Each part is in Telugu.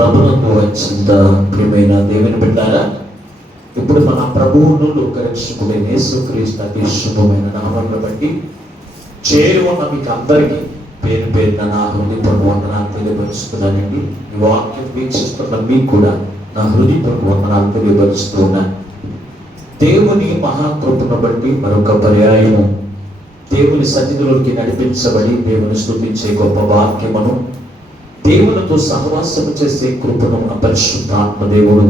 ప్రభువుకు అత్యంత ప్రియమైన దేవుని బిడ్డారా, ఇప్పుడు మన ప్రభువును లోకరక్షకుడైన యేసుక్రీస్తు అతి శుభమైన నామమును బట్టి చేరి ఉన్న మీకు అందరికీ పేరు పేరున నా హృదయపూర్వక వందనాలు తెలియపరుస్తున్నానండి. ఈ వాక్యం వీక్షిస్తున్న మీకు కూడా నా హృదయపూర్వక వందనాలు తెలియపరుస్తూ ఉన్నాను. దేవుని మహాకృపను బట్టి మరొక పర్యాయము దేవుని సన్నిధిలోకి నడిపించబడి దేవుని స్తుతించే గొప్ప వాక్యమును, దేవునితో సహవాసం చేసే కృపను మన పరిశుద్ధాత్మ దేవుడు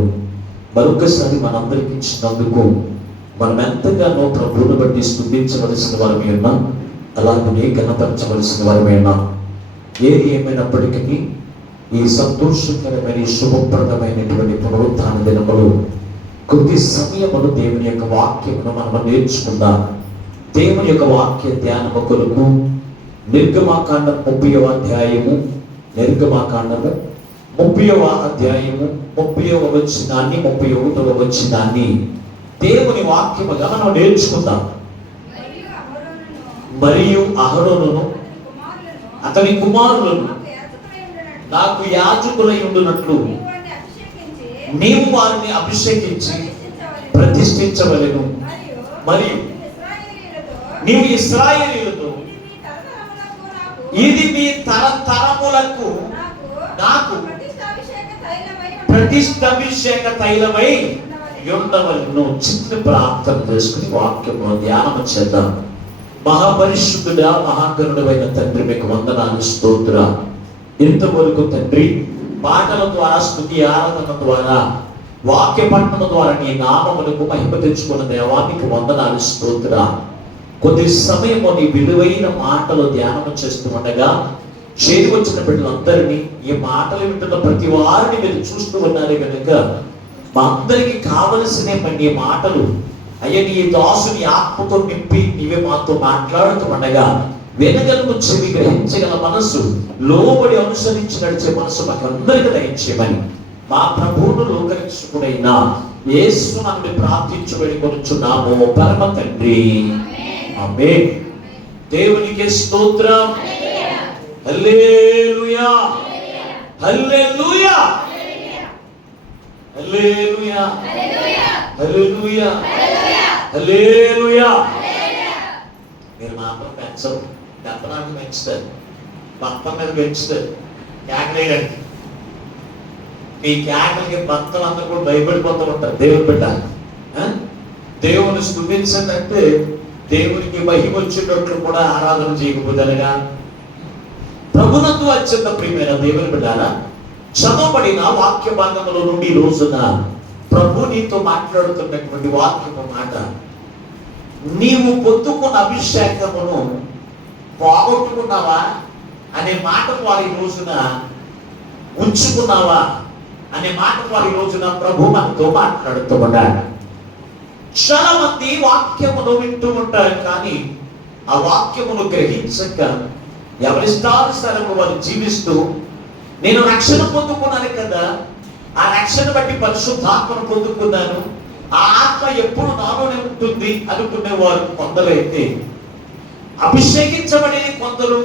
మరొకసారి మనందరికి ఇచ్చినందుకు మనం ఎంతగానో ప్రభువును బట్టి స్తుతించవలసిన వారమే ఉన్నాం, అలాగనే గణపరచవలసిన వారమే ఉన్నాం. ఏది ఏమైనప్పటికీ ఈ సంతోషకరమైన శుభప్రదమైనటువంటి పునరుత్థాన దినములు కొద్ది సమయమును దేవుని యొక్క వాక్యమును మనం నేర్చుకుందాం. దేవుని యొక్క వాక్య ధ్యానము కొరకు నిర్గమాకాండం 30వ అధ్యాయము, నిర్గమాకాండము 30వ అధ్యాయము 30వ వచనాన్ని 31వ వచనాన్ని దేవుని వాక్యముగా మనం నేర్చుకుందాం. మరియు అహరోనును అతని కుమారులను నాకు యాజకులై ఉండునట్లు నీవు వారిని అభిషేకించి ప్రతిష్ఠించవలెను. మరియు నీవు ఇశ్రాయేలీయులతో ఇది మీ తరతరములకు నాకు ప్రతిష్ఠాభిషేక తైలమై ఉండవలెను. చిన్న ప్రార్థన చేసుకుని వాక్యము ధ్యానం చేద్దాం. మహాపరిశుద్ధుడా, మహాకరుడైన తండ్రి, మీకు వందనాలు, స్తోత్ర. ఇంతవరకు తండ్రి పాటల ద్వారా, స్తుతి ఆరాధన ద్వారా, వాక్య పఠనం ద్వారా నీ నామములకు మహిమ తెచ్చుకున్న దేవానికి వందనాలు, స్తోత్ర. కొద్ది సమయము నీ విలువైన మాటలు ధ్యానం చేస్తూ ఉండగా చేరి వచ్చిన బిడ్డలందరినీ, ఈ మాటలు వింటున్న ప్రతి వారిని మీరు చూస్తూ ఉన్నారు కనుక మా అందరికి కావలసిన నీ మాటలు అయ్యా నీ దాసుని ఆత్మతో నింపి నీవే మాతో మాట్లాడుతూ ఉండగా వినగలను చెవి, గ్రహించగల మనసు, లోబడి అనుసరించి నడిచే మనసు మాకు అందరికీ దయచేయమని మా ప్రభువును లోకరక్షకుడైన యేసు నామమున ప్రార్థించబడి కొనుచున్నాము పరమ తండ్రి, ఆమేన్. దేవునికి స్తోత్రం. హల్లెలూయా, హల్లెలూయా, హల్లెలూయా, హల్లెలూయా, హల్లెలూయా. మీరు మాత్రం పెంచరు, పెంపనాన్ని పెంచుతారు, భక్తం మీద పెంచుతారు, కేకలేయండి. మీ కేకలకి భక్తులు అందరూ కూడా భయపడిపోతూ ఉంటారు. దేవుని బిడ్డ దేవుని స్తుతించండి అంటే దేవునికి మహిమ వచ్చేటట్లు కూడా ఆరాధన చేయకపోతేనగా. ప్రభునందు అత్యంత ప్రియమైన దేవుని బిడ్డారా, చదవబడిన వాక్య భాగముల నుండి ఈ రోజున ప్రభు నీతో మాట్లాడుతున్నటువంటి వాక్యపు మాట, నీవు పొందుకున్న అభిషేకమును పోగొట్టుకున్నావా అనే మాట వారి రోజున, ఉంచుకున్నావా అనే మాట వారి రోజున ప్రభు మనతో మాట్లాడుతూ ఉన్నాడు. చాలా మంది వాక్యమును వింటూ ఉంటారు, కానీ ఆ వాక్యమును గ్రహించక ఎవరిష్టానుసారము వారు జీవిస్తూ, నేను రక్షణ పొందుకున్నాను కదా, ఆ రక్షణ బట్టి పరిశుద్ధాత్మను పొందుకున్నాను, ఆ ఆత్మ ఎప్పుడు నాలోనే ఉంటుంది అనుకునేవారు కొందరైతే, అభిషేకించబడి కొందరు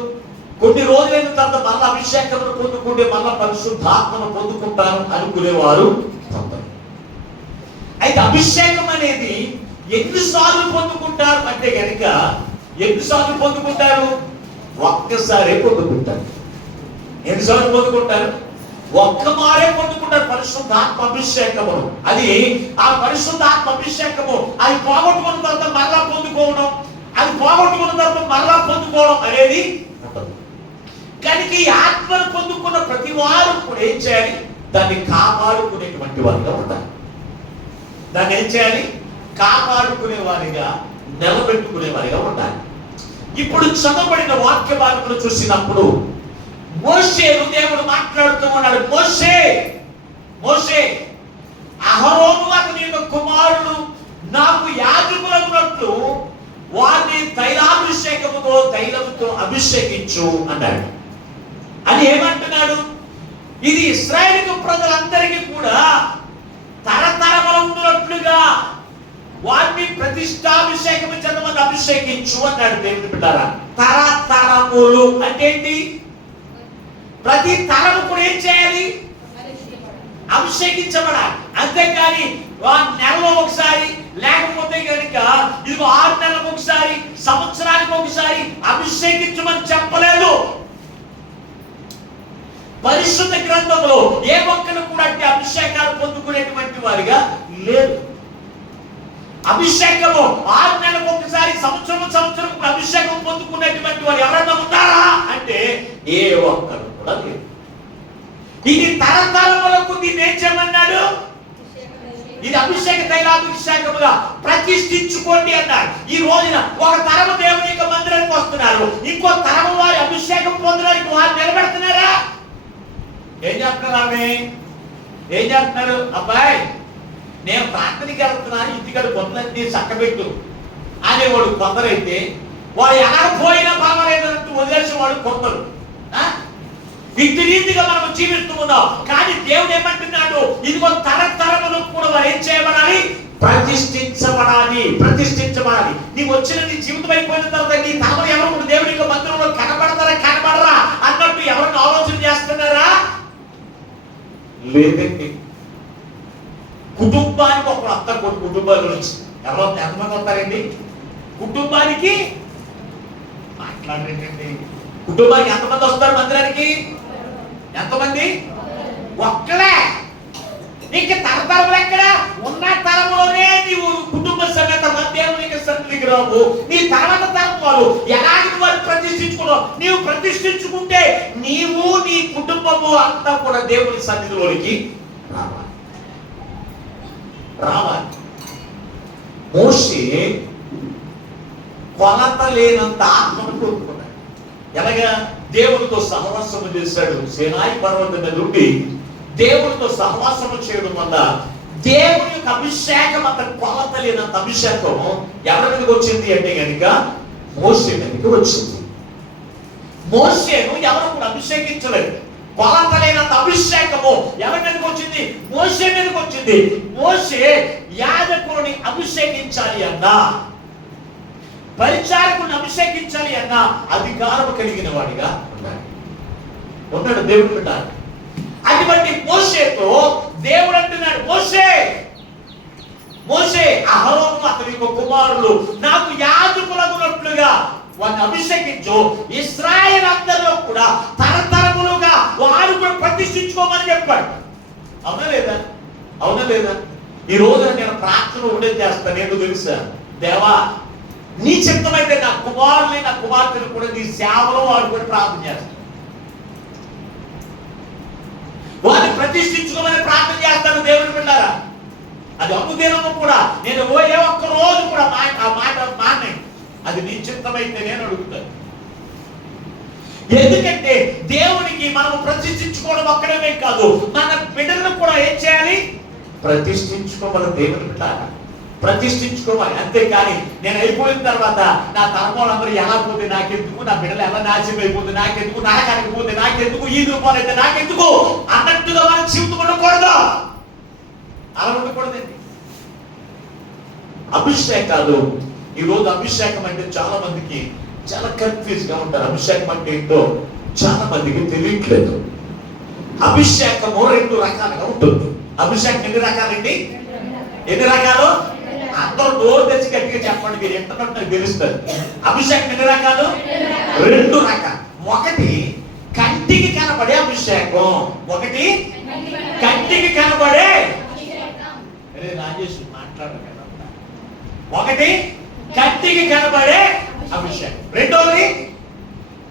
కొన్ని రోజులైన తర్వాత మళ్ళీ అభిషేకమును పొందుకుంటే మళ్ళా పరిశుద్ధాత్మను పొందుకుంటాను అనుకునేవారు కొందరు. అయితే అభిషేకం అనేది ఎన్నిసార్లు పొందుకుంటారు అంటే కనుక, ఎన్నిసార్లు పొందుకుంటారు? ఒక్కసారే పొందుకుంటారు. ఎన్నిసార్లు పొందుకుంటారు? ఒక్క మారే పొందుకుంటారు పరిశుద్ధాత్మ అభిషేకము. అది ఆ పరిశుద్ధాత్మ అభిషేకము అది పోగొట్టుకున్న తర్వాత మరలా పొందుకోవడం, అది పోగొట్టుకున్న తర్వాత మరలా పొందుకోవడం అనేది ఉండదు. కనుక ఈ ఆత్మను పొందుకున్న ప్రతి వారు కూడా ఏం చేయాలి? దాన్ని కాపాడుకునేటువంటి వారిగా ఉండాలి. దాన్ని ఏం చేయాలి? కాపాడుకునే వారిగా, నిలబెట్టుకునే వారిగా ఉండాలి. ఇప్పుడు చదవబడిన వాక్య భాగములు చూసినప్పుడు మోషేను దేవుడు మాట్లాడుతూ ఉన్నాడు. మోషే, మోషే, అహరోను అతని యొక్క కుమారులు నాకు యాజకులగునట్లు వారిని తైలాభిషేకముతో, తైలముతో అభిషేకించు అన్నాడు. అని ఏమంటున్నాడు? ఇది ఇశ్రాయేలు ప్రజలందరికీ కూడా తరతరములు ఉన్నట్లుగా వారిని ప్రతిష్టాభిషేకము చేత అభిషేకించు అన్నాడు. దేవుని బిడ్డారా, తరతరములు అంటే ఏంటి? ప్రతి తరము కూడా ఏం చేయాలి? అభిషేకించబడాలి. అంతేకాని నెలలో ఒకసారి, లేకపోతే కనుక ఇదిగో 6 నెలలకు ఒకసారి, సంవత్సరానికి ఒకసారి అభిషేకించమని చెప్పలేదు. పరిశుద్ధ గ్రంథంలో ఏ ఒక్కరు కూడా అంటే అభిషేకాలు పొందుకునేటువంటి వారిగా లేదు. అభిషేకము 6 నెలలకు ఒకసారి, సంవత్సరం అభిషేకం పొందుకునేటువంటి వారు ఎవరైనా ఉన్నారా అంటే ఏ ఒక్కరు కూడా లేదు. ఇది తరతరములకు దీన్ని ఏం చేయమన్నాడు? ఇది అభిషేక తైలాభిషేకముగా ప్రతిష్ఠించుకోండి అన్నాడు. ఈ రోజున ఒక తరము దేవుని యొక్క మందిరానికి వస్తున్నారు, ఇంకో తరము వారి అభిషేకం పొందడానికి వారు నిలబెడుతున్నారా? ఏం చెప్తున్నారు? ఏం చెప్తున్నారు? అబ్బాయి, నేను ప్రార్థనకి వెళ్తున్నాను, ఇంటికాడ పనులన్నీ చక్కబెట్టు అనేవాడు కొందరైతే, వాడు ఎనకపోయినా పర్వాలేదంటూ వదిలేసేవాడు కొందరు. ఇంటి రీతిగా మనం జీవిస్తూ ఉన్నాం. కానీ దేవుడు ఏమంటున్నాడు? ఇదిగో తరతరములు కూడా వారు ఏం చేయబడాలి? ప్రతిష్ఠించబడాలి. ప్రతిష్ఠించబడాలి. నీకు వచ్చిన నీ జీవితం అయిపోయిన తర్వాత నీ తరములు ఎవరు దేవుడి యొక్క మందిరంలో కనబడతారా కనబడరా అన్నట్టు ఎవరిని ఆలోచన చేస్తున్నారా? లేదండి. కుటుంబానికి ఒక అత్త కుటుంబాల నుంచి ఎంతమంది వస్తారండి? కుటుంబానికి మాట్లాడరేంటండి? కుటుంబానికి ఎంతమంది వస్తారు మందిరానికి? ఎంతమంది? ఒక్కలే. నీకు తరతరములు ఎక్కడ ఉన్న తరములోనే నీవు కుటుంబ సమేత దేవునికి సన్నిధికి రావు. నీ తర్వాత తరం వాళ్ళు ఎలాంటి వారు ప్రతిష్ఠించుకున్నావు. నీవు ప్రతిష్ఠించుకుంటే నీవు నీ కుటుంబము అంతా కూడా దేవుని సన్నిధిలోనికి రావాలి. మోషే కొలత లేనంత ఆత్మను కోరుకున్నాడు. ఎలాగా? దేవుడితో సహవాసము చేశాడు. సేనాయి పర్వతం మీద నుండి దేవుడితో సహవాసము చేయడం వల్ల దేవుని యొక్క అభిషేకం అంత కొలత లేనంత అభిషేకం ఎవరి మీదకి వచ్చింది అంటే కనుక మోషే మీదకి వచ్చింది. మోషేను ఎవరు కూడా అభిషేకించలేదు. కొలత లేనంత అభిషేకము ఎవరి మీదకి వచ్చింది? మోషే మీదకి వచ్చింది. మోషే యాజకుడిని అభిషేకించాలి అన్నా, పరిచారకుని అభిషేకించాలి అన్న అధికారం కలిగిన వాడిగా ఉన్నాడు దేవుడు పెట్టాడు. అటువంటి మోషేతో దేవుడు అంటున్నాడు, మోషే అహరోను అతని యొక్క కుమారులు నాకు యాజకులగునట్లుగా వారిని అభిషేకించు, ఇశ్రాయేలు అందరిలో కూడా తరతరములుగా వారు కూడా ప్రతిష్ఠించుకోమని చెప్పాడు. అవునా లేదా? అవునా లేదా? ఈ రోజున నేను ప్రార్థన ఉండే చేస్తాను. నేను తెలుసా, దేవా నీ చిత్తమైతే నా కుమారుని నా కుమార్తెను కూడా నీ సేవలో వాడు కూడా ప్రార్థన చేస్తాను. వారిని ప్రతిష్ఠించుకోమని ప్రార్థన చేస్తాను. దేవుని బిడ్డారా, అది అనుదినము కూడా నేను ఏ ఒక్క రోజు కూడా ఆ మాట మానే. అది నీ చిత్తమైతే నేను అడుగుతాను. ఎందుకంటే దేవునికి మనము ప్రతిష్ఠించుకోవడం ఒక్కడమే కాదు, మన బిడ్డలను కూడా ఏం చేయాలి? ప్రతిష్ఠించుకోవాలి. దేవుని బిడ్డారా, ప్రతిష్ఠించుకోవాలి. అంతేకాని నేను అయిపోయిన తర్వాత నా తరమాలందరూ ఎలా పోతే నాకెందుకు, నా బిడ్డలు ఎలా నాశనం అయిపోతే నాకెందుకు, నరకానికి పోతే నాకెందుకు, ఈ రూపాయలు అయితే నాకెందుకు అన్నట్టుగా మనం జీవితం ఉండకూడదు. అలా ఉండకూడదండి. అభిషేకాలు ఈరోజు అభిషేకం అంటే చాలా మందికి చాలా కన్ఫ్యూజ్ గా ఉంటారు. అభిషేకం అంటే ఏంటో చాలా మందికి తెలియట్లేదు. అభిషేకము 2 రకాలుగా ఉంటుంది. అభిషేకం ఎన్ని రకాలండి? ఎన్ని రకాలు? అందరూ నోరు తెచ్చి గట్టిగా చెప్పండి, మీరు ఎంతమంది నాకు తెలుస్తుంది. అభిషేకం ఎన్ని రకాలు? 2 రకాలు. ఒకటి కంటికి కనబడే అభిషేకం, ఒకటి కంటికి కనబడే రాజేష్ మాట్లాడరు కదా. ఒకటి కంటికి కనబడే అభిషేకం, రెండోది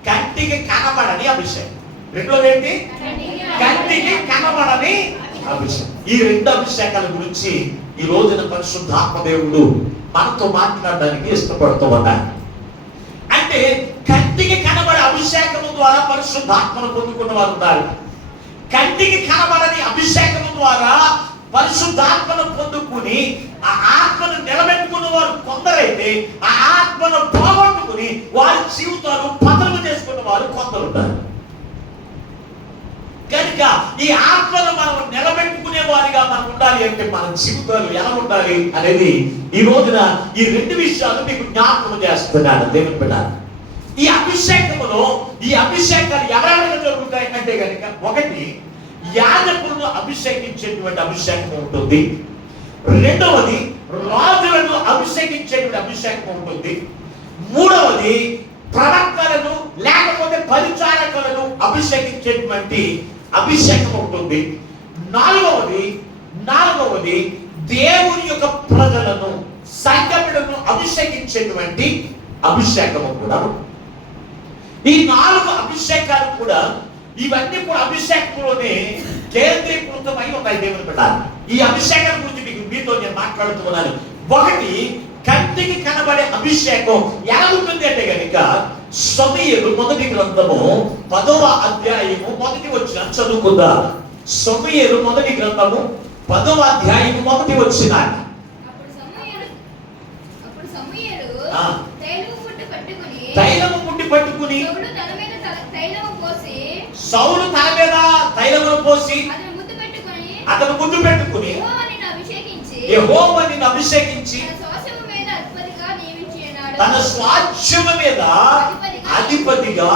కంటికి కనబడని అభిషేకం. రెండోది ఏంటి? కంటికి కనబడని అభిషేకం. ఈ 2 అభిషేకాల గురించి ఈ రోజున పరిశుద్ధాత్మ దేవుడు మనతో మాట్లాడడానికి ఇష్టపడుతూ ఉన్నారు. అంటే కంటికి కనబడే అభిషేకము ద్వారా పరిశుద్ధాత్మను పొందుకున్న వారు ఉన్నారు. కంటికి కనబడని అభిషేకము ద్వారా పరిశుద్ధాత్మను పొందుకుని ఆ ఆత్మను నిలబెట్టుకున్న వారు కొందరైతే, ఆ ఆత్మను పోగొట్టుకుని వారి జీవితాలు పతనం చేసుకున్న వారు కొందరు ఉన్నారు. కనుక ఈ ఆత్మను మనం నిలబెట్టుకునే వారిగా మనం ఉండాలి అంటే మన జీవితాలు ఎలా ఉండాలి అనేది ఈ రోజున ఈ 2 విషయాలు మీకు జ్ఞాపకం చేస్తున్నాను దేవుని బిడ్డ. ఈ అభిషేకములో ఈ అభిషేకాలు ఎవరెవరికి జరుగుతాయి అంటే కనుక, ఒకటి యాజకులను అభిషేకించేటువంటి అభిషేకం ఉంటుంది. రెండవది రాజులను అభిషేకించేటువంటి అభిషేకం ఉంటుంది. మూడవది ప్రవక్తలను లేకపోతే పరిచారకులను అభిషేకించేటువంటి అభిషేకం ఉంటుంది. నాలుగవది దేవుని యొక్క ప్రజలను సంఘములను అభిషేకించేటువంటి అభిషేకము కూడా. ఈ 4 అభిషేకాలు కూడా, ఇవన్నీ కూడా అభిషేకంలోనే కేంద్రీకృతమై ఉన్నాయి. దేవుని పెట్టాలి. ఈ అభిషేకం గురించి మీతో నేను మాట్లాడుతున్నాను. ఒకటి, కంటికి కనబడే అభిషేకం ఎలా ఉంటుంది అంటే కనుక సమూయేలు మొదటి గ్రంథము 10వ అధ్యాయము మొదటి వచనం చదువుకుందా. సమూయేలు మొదటి గ్రంథము 10వ అధ్యాయము మొదటి వచనం. తైలము పుట్టి పట్టుకుని సౌలు తల మీద తైలమును పోసి అతను ముద్దు పెట్టుకుని యెహోవా నిన్ను అభిషేకించి తన స్వాస్థ్యము మీద అధిపతిగా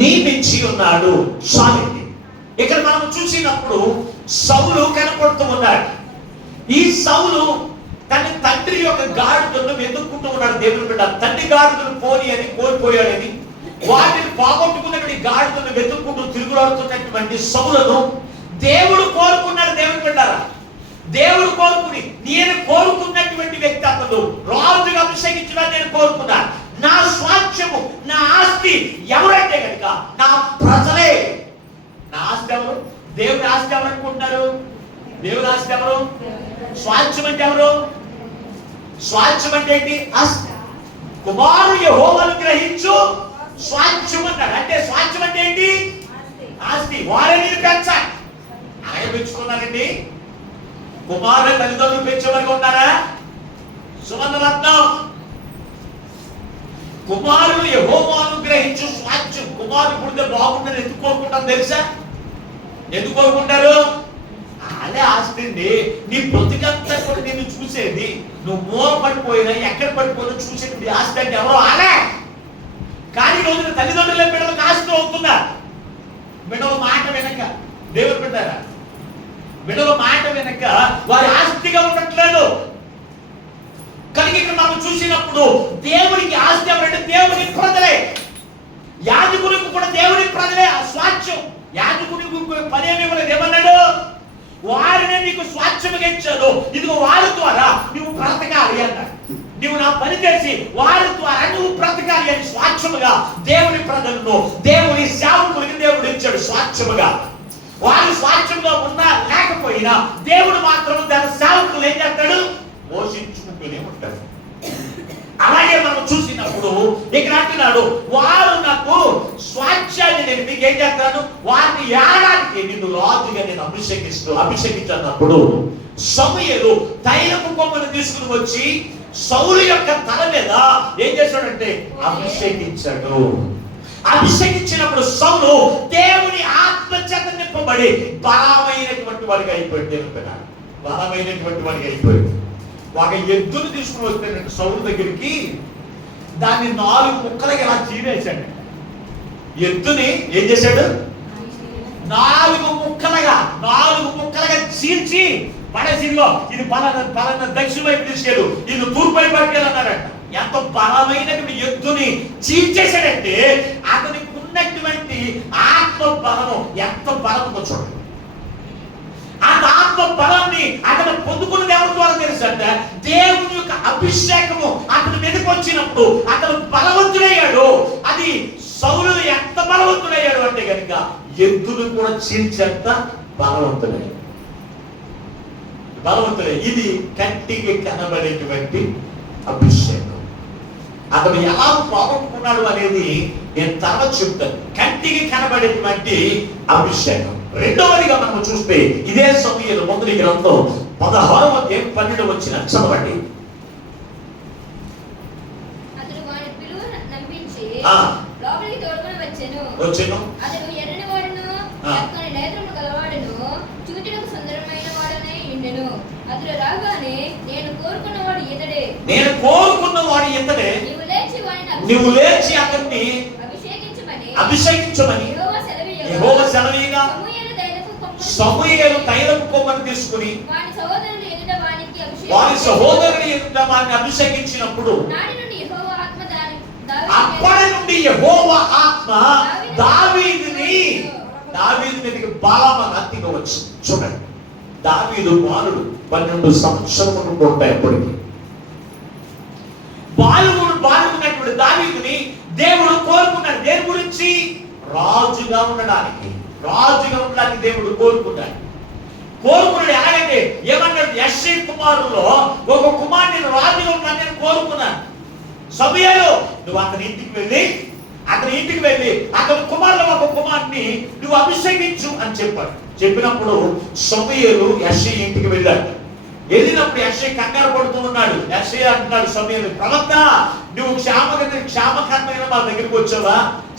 నియమించి ఉన్నాడు. చాలండి. ఇక్కడ మనం చూసినప్పుడు సౌలు కనపడుతూ ఉన్నాడు. ఈ సౌలు తన తండ్రి యొక్క గాడిదలను వెతుక్కుంటూ ఉన్నాడు. దేవుని బిడ్డ, తండ్రి గాడిదలు పోని అని కోల్పోయాడని, వాటిని పోగొట్టుకున్నటువంటి గాడిదలను వెతుక్కుంటూ తిరుగులాడుతున్నటువంటి సౌలను దేవుడు కోరుకున్నాడు. దేవుని బిడ్డారా, దేవుడు కోరుకుని, నేను కోరుకున్నటువంటి వ్యక్తి అతడు రాజుగా అభిషేకించడానికి నేను కోరుకున్నాను. నా స్వాస్థ్యము, నా ఆస్తి ఎవరంటే కనుక నా ప్రజలే. నా ఆస్తి ఎవరు? దేవుని ఆస్తి ఎవరు అనుకుంటున్నారు? దేవుని ఆస్తి ఎవరు? స్వాస్థ్యం అంటే ఎవరు? స్వాస్థ్యం అంటే ఏంటి? ఆస్తి. కుమారుడు యెహోవాను గ్రహించు స్వాస్థ్యం అన్నాడు. అంటే స్వాస్థ్యం అంటే ఏంటి? ఆస్తి. వారే మీరు పెంచాలి. ఆయన పెంచుకున్నారండి. కుమారుడు తల్లిదండ్రులు పెంచే వరకు ఉన్నారా? సువర్ణరత్నం. కుమారుడు యెహోవాను గ్రహించు స్వాస్థ్యం. కుమారుడు పుడితే బాగుంటుందని ఎందుకు కోరుకుంటాం తెలుసా? ఎందుకు కోరుకుంటారు? అదే ఆస్తి అండి. నీ బ్రతికంతా కూడా నేను చూసేది, నువ్వు మూల పడిపోయినా ఎక్కడ పడిపోయినా చూసేది ఆస్తి అంటే ఎవరో ఆలే. కానీ రోజున తల్లిదండ్రులే బిడ్డలకు ఆస్తి అవుతున్నారు. బిడ్డల మాట వెనక, దేవుడు పెట్టారా, బిడ్డల మాట వెనక వారి ఆస్తిగా ఉండట్లేదు. కలిగి ఇక్కడ మనం చూసినప్పుడు దేవునికి ఆస్తి ఎవరంటే దేవుని ప్రజలే. యాజకునికి కూడా దేవుని ప్రజలే ఆ స్వాస్థ్యం. యాజకునికి పని ఏమి ఇవ్వలేదు. ఏమన్నాడు? వారినే నీకు స్వాస్థ్యముగా ఇచ్చాను, ఇదిగో వారి ద్వారా నువ్వు బ్రతకాలి అన్నాడు. నువ్వు నా పని చేసి వారి ద్వారా నువ్వు బ్రతకాలి అని స్వాస్థ్యముగా దేవుని ప్రజలను, దేవుని సేవకులకి దేవుడు ఇచ్చాడు స్వాస్థ్యముగా. వారు స్వాస్థ్యంగా ఉన్నా లేకపోయినా దేవుడు మాత్రం దాని సేవకులు ఏం చేస్తాడు? పోషించుకుంటూనే ఉంటాడు. అలాగే మనం చూసినప్పుడు ఇక్కడ అంటున్నాడు, వారు నాకు స్వాస్థ్యాన్ని నేను మీకు ఏం చేస్తాను, వారిని ఏడడానికి నిన్ను రాజుగా నేను అభిషేకించినప్పుడు సమూయేలు తైలపు కొమ్మను తీసుకుని వచ్చి సౌలు యొక్క తల మీద ఏం చేశాడంటే అభిషేకించాడు. అభిషేకించినప్పుడు సౌలు దేవుని ఆత్మచేత నింపబడి బలమైనటువంటి వాడిగా అయిపోయాడు. బలమైనటువంటి వాడిగా అయిపోయాడు. ఒక ఎద్దును తీసుకుని వస్తే సౌలు దగ్గరికి దాన్ని 4 ముక్కలకి ఇలా చీరేశాడు. ఎద్దుని ఏం చేశాడు? 4 ముక్కలుగా చీల్చి పడేసిలో ఇది పలానా దక్షిణ వైపు తీసుకెళ్ళు, ఇది తూర్పు వైపు పట్టుకెళ్ళన్నాడట. ఎంత బలమైనటువంటి ఎద్దుని చీల్చేశాడంటే అతనికి ఉన్నటువంటి ఆత్మ బలము ఎంత బలముందో చూడండి. ఆ ఆత్మ బలాన్ని అతను పొందుకున్నది ఎవరి ద్వారా తెలుసంట? దేవుని యొక్క అభిషేకము అతను వెనుక వచ్చినప్పుడు అతను బలవంతుడయ్యాడు. అది సౌలు ఎంత బలవంతుడయ్యాడు అంటే కనుక ఎద్దును కూడా చీల్చేంత బలవంతుడే. ఇది కంటికి కనబడేటువంటి అభిషేకం. అతను ఎలా పోగొట్టుకున్నాడు అనేది నేను తర్వాత చెప్తాను. కంటికి కనబడేటువంటి అభిషేకం. రెండవదిగా మనం చూస్తే ఇదే సమూయేలు మొదటి గ్రంథం 16వ అధ్యాయం 12వ వచనం చదవండి. వచ్చెను అతడు ఎర్రని వాడును, చక్కని నేత్రములు గలవాడును, చూచుటకు సుందరమైన వాడనై ఉండెను. అతడు రాగానే నేను కోరుకున్నవాడు ఇతడే, నీవు లేచి అతన్ని అభిషేకించమని యెహోవా సెలవీయగా సమూయేలు తైలపు కొమ్మను తీసుకుని వాని సహోదరుని ఎదుట వానికి వారిని అభిషేకించినప్పుడు నాటి నుండి యెహోవా ఆత్మ అప్పటి నుండి యెహోవా ఆత్మ దావీదు మీదకి బలముగా దిగి వచ్చింది. చూడండి, దావీదు బాలుడు 12 సంవత్సరములు ఉంటాయి. అప్పటికి బాలుడున్నటువంటి దావీదుని దేవుడు కోరుకున్నాడు. దేని గురించి? రాజుగా ఉండడానికి దేవుడు కోరుకున్నాడు. ఎలాగంటే ఏమన్నాడు? యెష్షై కుమారుల్లో ఒక కుమారుని రాజుగా ఉండాలని నేను కోరుకున్నాను. సమూయేలు, నువ్వు అతని ఇంటికి వెళ్ళి అతని కుమారుల ఒక కుమారుని నువ్వు అభిషేకించు అని చెప్పాడు. చెప్పినప్పుడు సమూయేలు యెష్షై ఇంటికి వెళ్ళాడు. వెళ్ళినప్పుడు యెష్షై కంగారు పడుతూ ఉన్నాడు. యెష్షై అంటున్నాడు సమూయేలు, ప్రవక్త, నువ్వు క్షేమకరమైన మా దగ్గరికి వచ్చావా,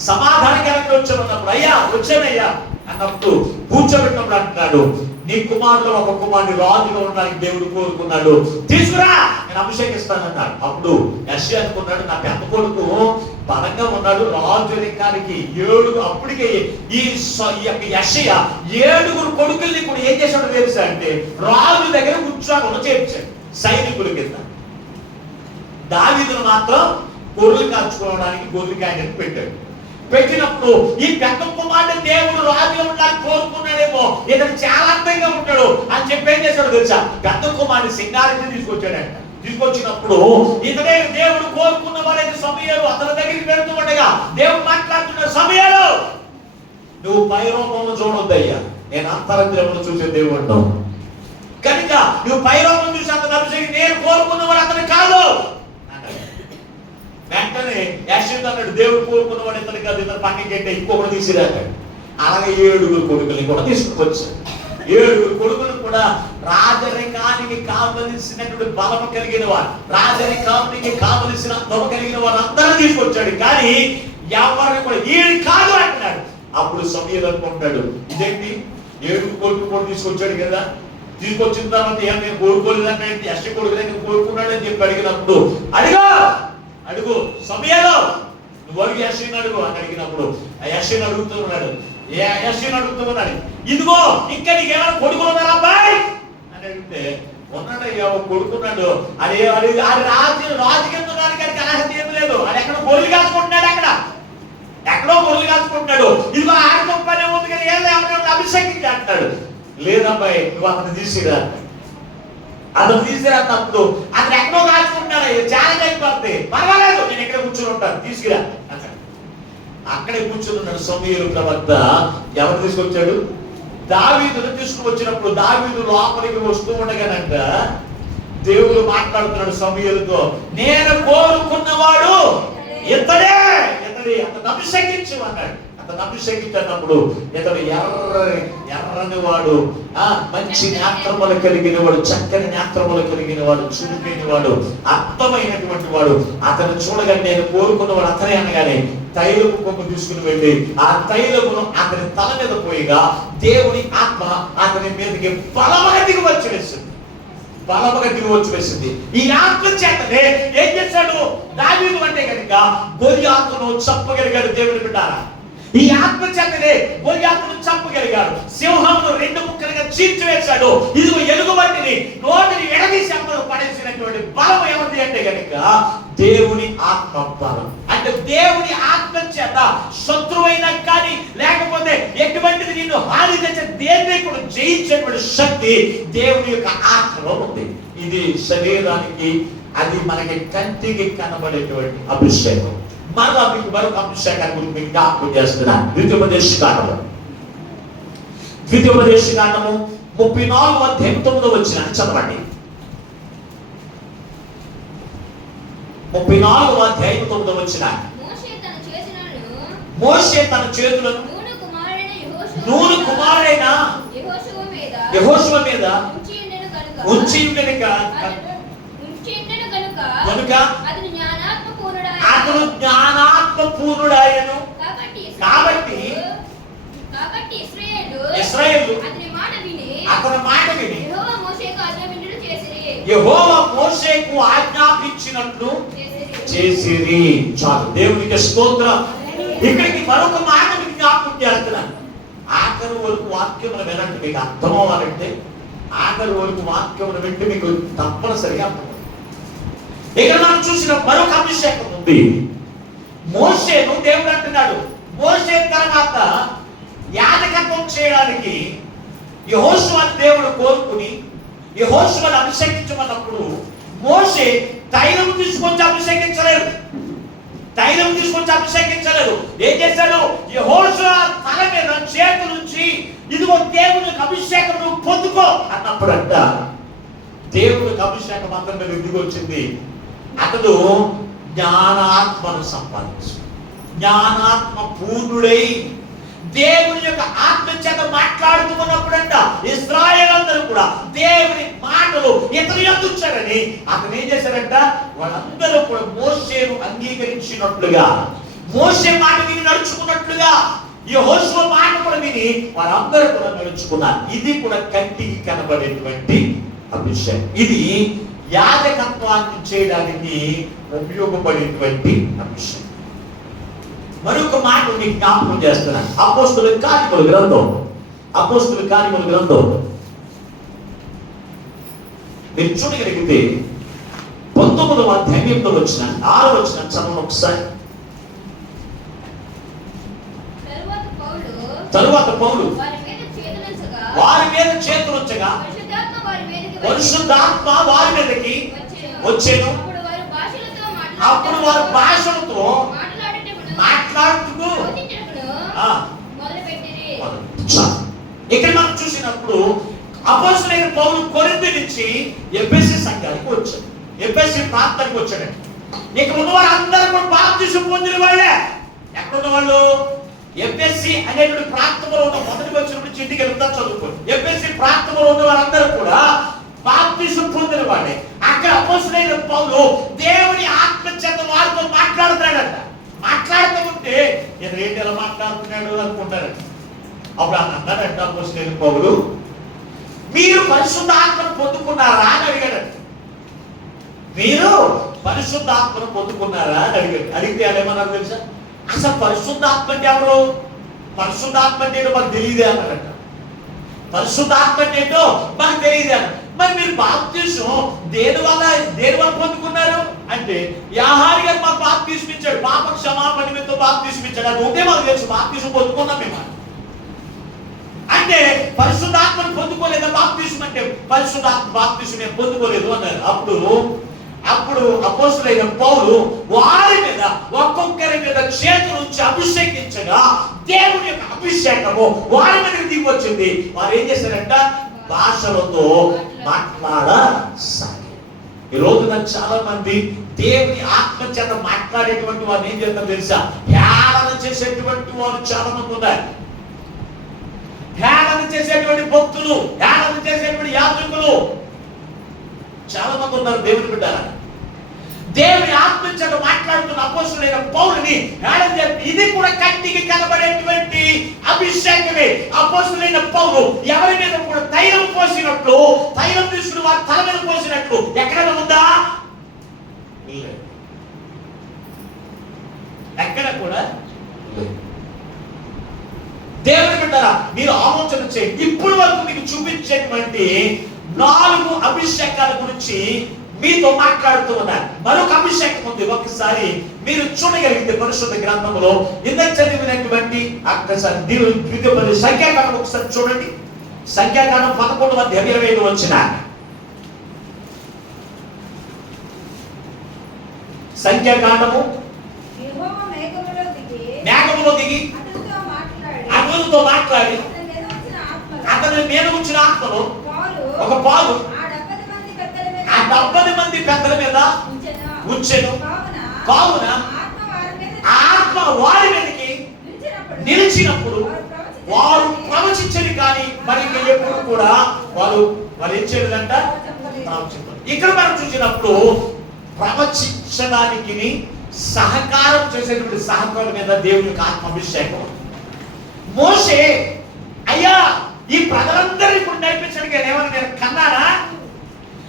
సమాధానకరంగా వచ్చావు అన్నప్పుడు, అయ్యా వచ్చానయ్యా అన్నప్పుడు కూర్చోబెట్టినప్పుడు అంటున్నాడు, నీ కుమారుడు ఒక కుమారుని రాజుగా ఉండడానికి దేవుడు కోరుకున్నాడు, తీసుకురా నేను అభిషేకిస్తానన్నాడు. అప్పుడు యెష్షై అనుకున్నాడు, నా పెద్ద కొడుకు బలంగా ఉన్నాడు, రాజరికానికి 7 అప్పటికే ఈ యెష్షై 7 కొడుకుల్ని కూడా ఏం చేశాడో తెలుసా అంటే రాజు దగ్గర కూర్చోకుండా చేర్చాడు సైనికుల కింద. దావీదును మాత్రం గొర్రెలు కాచుకోవడానికి గొర్రెకాయని పెట్టాడు. పెట్టినప్పుడు ఈ పెద్ద కుమారుడు దేవుడు రాజుగా ఉండాలని కోరుకున్నాడేమో, ఇతను చాలా అందంగా ఉంటాడు అని చెప్పి ఏం చేశాడు తెలుసా? పెద్ద కుమారుని సింగారించి తీసుకొచ్చాడంట. తీసుకొచ్చినప్పుడు ఇతనే దేవుడు కోరుకున్న వాడైతే సమూయేలు అతని దగ్గరికి వెళ్తూ ఉండగా దేవుడు మాట్లాడుతున్నాడు, సమూయేలు నువ్వు పై రూపంలో చూడొద్దయ్యా, నేను అంతరంగంలో చూసే దేవుడు కనుక నువ్వు పై రూపం చూసి అతను అభిషేకం నేను కోరుకున్నవాడు అతను కాదు. వెంటనే యెష్షై అన్నాడు, దేవుడు కోరుకున్నవాడు ఇతను కాదు, ఇతను పక్కకి ఇంకొకటి తీసిరాకాడు. అలాగే 7 కొడుకుల్ని కూడా తీసుకువచ్చాడు. 7 కొడుకులు కూడా రాజరికానికి కావలసినటువంటి బలము కలిగిన వారు, రాజరికానికి కావలసిన బలము కలిగిన వారు అందరూ తీసుకొచ్చాడు. కానీ ఎవరిని కూడా ఈడు కాదు అంటున్నాడు. అప్పుడు సమూయేలు అనుకుంటాడు, ఇదేంటి 7 కొడుకు కూడా తీసుకొచ్చాడు కదా, తీసుకొచ్చిన తర్వాత ఏం నేను కోరుకోలేదంటే యెష్షై కొడుకు దగ్గర కోరుకున్నాడు అని చెప్పి అడిగినప్పుడు అడుగు సమూయేలు నువ్వు యెష్షైని అడుగు అని అడిగినప్పుడు యెష్షైని అడుగుతున్నాడు. ఇదిగో ఇంకా నీకేమైనా కొడుకులు ఉన్నారా అబ్బాయి అని అడిగితే ఉన్నాడయ్యా ఒక కొడుకున్నాడు. అది రాజు కింద ఉన్నాడు కానీ అర్హత ఏం లేదు. అది ఎక్కడో గొర్రెలు కాచుకుంటున్నాడు, ఎక్కడో గొర్రెలు కాచుకుంటున్నాడు. ఇదిగో ఆడితో పని ఉంది కానీ ఏమైనా అభిషేకించి అంటాడు. లేదబ్బాయి నువ్వు అతను తీసిరా అన్నప్పుడు అతను ఎక్కడో కాచుకుంటున్నాడు, చాలా అయిపోతుంది, పర్వాలేదు నేను ఎక్కడ కూర్చొని ఉంటాను తీసుకురా అంటాడు. అక్కడే కూర్చొని ఉన్నాడు సమూయేలు ప్రవక్త. ఎవరు తీసుకొచ్చాడు? దావీదును తీసుకువచ్చినప్పుడు దావీదు లోపలికి వస్తూ ఉండగానంట దేవుడు మాట్లాడుతున్నాడు సమూయేలుతో, నేను కోరుకున్నవాడు ఇతడే, అతను అభిషేకించు అన్నాడు. అతను అభిషేకించినప్పుడు ఇతడు ఎర్రని వాడు, మంచి నేత్రములు కలిగిన వాడు, చక్కని నేత్రములు కలిగిన వాడు, చురుకైన వాడు, అర్థమైనటువంటి వాడు. అతను చూడగానే నేను కోరుకున్నవాడు అతనే అనగానే తైలపు కొమ్ము తీసుకుని వెళ్ళి ఆ తైలమును అతని తల మీద పోయిగా దేవుని ఆత్మ అతని మీదకి బలముగా దిగి వచ్చి వేసింది. ఈ ఆత్మ చేతనే ఏం చేశాడు దావీదు అంటే కనుక గొలియాతును చంపగలిగాడు. దేవుని బిడ్డారా, ఈ ఆత్మ చేతనే గొలియాతును చంపగలిగాడు. సింహమును 2 ముక్కలుగా చీల్చివేశాడు. ఇదిగో ఎలుగుబంటిని నోటిని ఎడదీసి అమ్మను పడేసినటువంటి బలం ఏమిటి అంటే కనుక దేవుని ఆత్మ బలం. అంటే దేవుని ఆత్మ చేత శత్రువైనా కానీ లేకపోతే ఎటువంటిది నిన్ను హాని తెచ్చే దేన్ని కూడా జయించేటువంటి శక్తి దేవుని యొక్క ఆత్మలో ఉంది. ఇది శరీరానికి, అది మనకి కంటికి కనబడేటువంటి అభిషేకం. మరలా మీకు మరొక అభిషేకాన్ని గురించి మీకు జ్ఞాపకం చేస్తున్నాను. ద్వితీయోపదేశ కాండము 34వ అధ్యాయం 9వ వచనాన్ని చదవండి. 34వ అధ్యాయం 9వ వచనాన్ని. మోషే తన చేతులను నూను కుమారుడైన యెహోషువ మీద ఉంచి ఉండెను కనుక అతను జ్ఞానాత్మ పూర్ణుడాయను. కాబట్టి ఇశ్రాయేలు అతని మాట విని యెహోవా మోషేకు ఆజ్ఞాపించినట్లు చేసిరి. చాలు, దేవునికి స్తోత్రం. ఇక్కడికి మరొక మాట మీకు జ్ఞాపకం చేస్తున్నాను. ఆఖరి ఆఖరి వరకు వాక్యములు వినండి. మీకు అర్థం అవ్వాలంటే ఆఖరి వరకు వాక్యములు వింటే మీకు తప్పనిసరిగా అర్థం. ఇక్కడ మనం చూసిన మరొక అభిషేకం ఉంది. మోషేను దేవుడు అంటున్నాడు, మోషే తర్వాత యాజకత్వం చేయడానికి యెహోషువను దేవుడు కోరుకుని యెహోషువను అభిషేకించమన్నప్పుడు మోషే తైలం తీసుకొచ్చి అభిషేకించలేదు. తైలం తీసుకొచ్చి అభిషేకించలేదు. ఏం చేశాడు? యెహోషువ తల మీద చేతుల నుంచి ఇదిగో దేవునికి అభిషేకం నువ్వు పొందుకో అన్నప్పుడంట దేవునికి అభిషేకం అతని మీద ఎందుకు వచ్చింది? అతడు జ్ఞానాత్మను సంపాదించు, జ్ఞానాత్మ పూర్ణుడై దేవుని యొక్క ఆత్మ చేత మాట్లాడుతున్నప్పుడంట ఇశ్రాయేలందరూ కూడా దేవుని మాటలు ఇతను ఎందుచ్చారని అతను ఏం చేశారంట, వాళ్ళందరూ కూడా మోషేను అంగీకరించినట్లుగా, మోషే మాట విని నడుచుకున్నట్లుగా యెహోషువ మాట కూడా విని వారందరూ కూడా నడుచుకున్నారు. ఇది కూడా కంటికి కనబడేటువంటి అభిషేకం. ఇది యాజకత్వాన్ని చేయడానికి ఉపయోగపడేటువంటి అభిషేకం. మరొక మాట మీకు జ్ఞాపకం చేస్తున్నాను. అపోస్తుల కార్యముల గ్రంథం, అపోస్తుల కార్యముల గ్రంథం మీరు చూడగలిగితే 19వ అధ్యాయంలో వచ్చిన 6వ వచనం చదవండి ఒకసారి. తరువాత పౌలు వారి మీద చేతులుంచగా పరిశుద్ధాత్మ వారి మీదకి వచ్చేను. అప్పుడు వారు భాషలతో మాట్లాడుతూ ఇక్కడ మనం చూసినప్పుడు అపోస్తలుడైన పౌలు కొరింథీ నుంచి ఎఫెసీ సంఘానికి వచ్చాడు, ఎఫెసీ ప్రాంతానికి వచ్చాడు. ఇక్కడ ఉన్న వారు అందరూ కూడా బాప్తిసం పొందిన వాళ్ళే. ఎక్కడ ఉన్న వాళ్ళు? ఎఫెసీ అనేటువంటి ప్రాంతంలో ఉన్న మొదటి వచ్చినప్పుడు ఇంటికి వెళ్తా చదువుకోండి. ఎఫెసీ ప్రాంతంలో ఉన్న వారందరూ కూడా బాప్తిసం పొందిన వాళ్ళే. అక్కడ అపోస్తలుడైన పౌలు దేవుని ఆత్మ చేత వారితో మాట్లాడుతున్నాడంట. మాట్లాడుతుంటే ఏంటి ఎలా మాట్లాడుతున్నాడు అనుకుంటారంట. అప్పుడు అన్నాడంట అపోస్తలుడైన పౌలు, మీరు పరిశుద్ధ ఆత్మను పొందుకున్నారా అని అడిగాడంట. మీరు పరిశుద్ధ ఆత్మను పొందుకున్నారా అని అడిగాడు. అడిగితే ఏమన్నారు తెలుసా? అసలు పరిశుద్ధాత్మ అంటే ఎవరు? పరిశుద్ధాత్మ అంటే ఏంటో మనకు తెలియదే అన్నారంట. పరిశుద్ధాత్మ అంటే ఏంటో మనకు తెలియదే అన్న. మరి మీరు బాప్తిసం దేని వల్ల పొందుకున్నారు అంటే, యాహారి గారు మాకు బాప్తిసం ఇచ్చాడు, పాప క్షమాపణ నిమిత్తం బాప్తిసం ఇచ్చాడు. అది ఉంటే మాకు తెలుసు, బాప్తిసం పొందుకున్నాం మేము అంటే. పరిశుద్ధాత్మను పొందుకోలేదా? బాప్తిసం అంటే పరిశుద్ధాత్మ బాప్తిసం నేను పొందుకోలేదు అన్నారు. అప్పుడు అపోస్తలుడైన పౌలు వారి మీద ఒక్కొక్కరి మీద చేతుల నుంచి అభిషేకించగా దేవుని యొక్క అభిషేకము వారి మీద దిగి వచ్చింది. వారు ఏం చేశారంట? భాషలతో మాట్లాడసాగారు. ఈ రోజున చాలా మంది దేవుని ఆత్మ చేత మాట్లాడేటువంటి వారు ఏం చేస్తారు తెలుసా? హేళన చేసేటువంటి వారు చాలా మంది ఉన్నారు. హేళన చేసేటువంటి భక్తులు, హేళన చేసేటువంటి యాజకులు చాలా మంది ఉన్నారు. దేవుని బిడ్డలారా, దేవుని ఆత్మ చేత మాట్లాడుతున్న అపోస్తలుడైన పౌలుని హేళన చేసి, ఇది కూడా కంటికి కనబడేటువంటి అభిషేకమే. అపోస్తలుడైన పౌలు ఎవరి మీద కూడా తైలం పోసినట్లు, తైలం తీసుకుని వారి తల మీద పోసినట్లు ఎక్కడైనా ఉందా? ఎక్కడ కూడా. దేవుని బిడ్డలారా, మీరు ఆలోచన చేయండి. ఇప్పుడు వరకు మీకు చూపించేటువంటి 4 అభిషేకాల గురించి మీతో మాట్లాడుతూ ఉన్నారు. మరొక అభిషేకం ఉంది. ఒకసారి మీరు చూడగలిగితే పరిశుద్ధ గ్రంథంలో ఇందాక చదివినటువంటి సంఖ్యాకాండం ఒకసారి చూడండి. సంఖ్యాకాండం 11వ అధ్యాయం 25వ వచనం. సంఖ్యాకాండము మేఘములో దిగి అతనితో మాట్లాడి అతని మీద వచ్చిన ఆత్మను ఒక పాలు ఆ 70 మంది పెద్దల మీద ఉంచెను. కావున ఆత్మ వారి మీదకి నిలిచినప్పుడు వారు ప్రవచించని కానీ మరి ఎప్పుడు కూడా వారు ఏం చేయలేదంట? ఇక్కడ మనం చూసినప్పుడు ప్రవచించడానికి సహకారం చేసేటువంటి సహకారం మీద దేవుని యొక్క ఆత్మ అభిషేకం. మోషే అయ్యా ఈ ప్రజలందరూ ఇప్పుడు నడిపించడానికి ఏమన్నా నేను కన్నానా?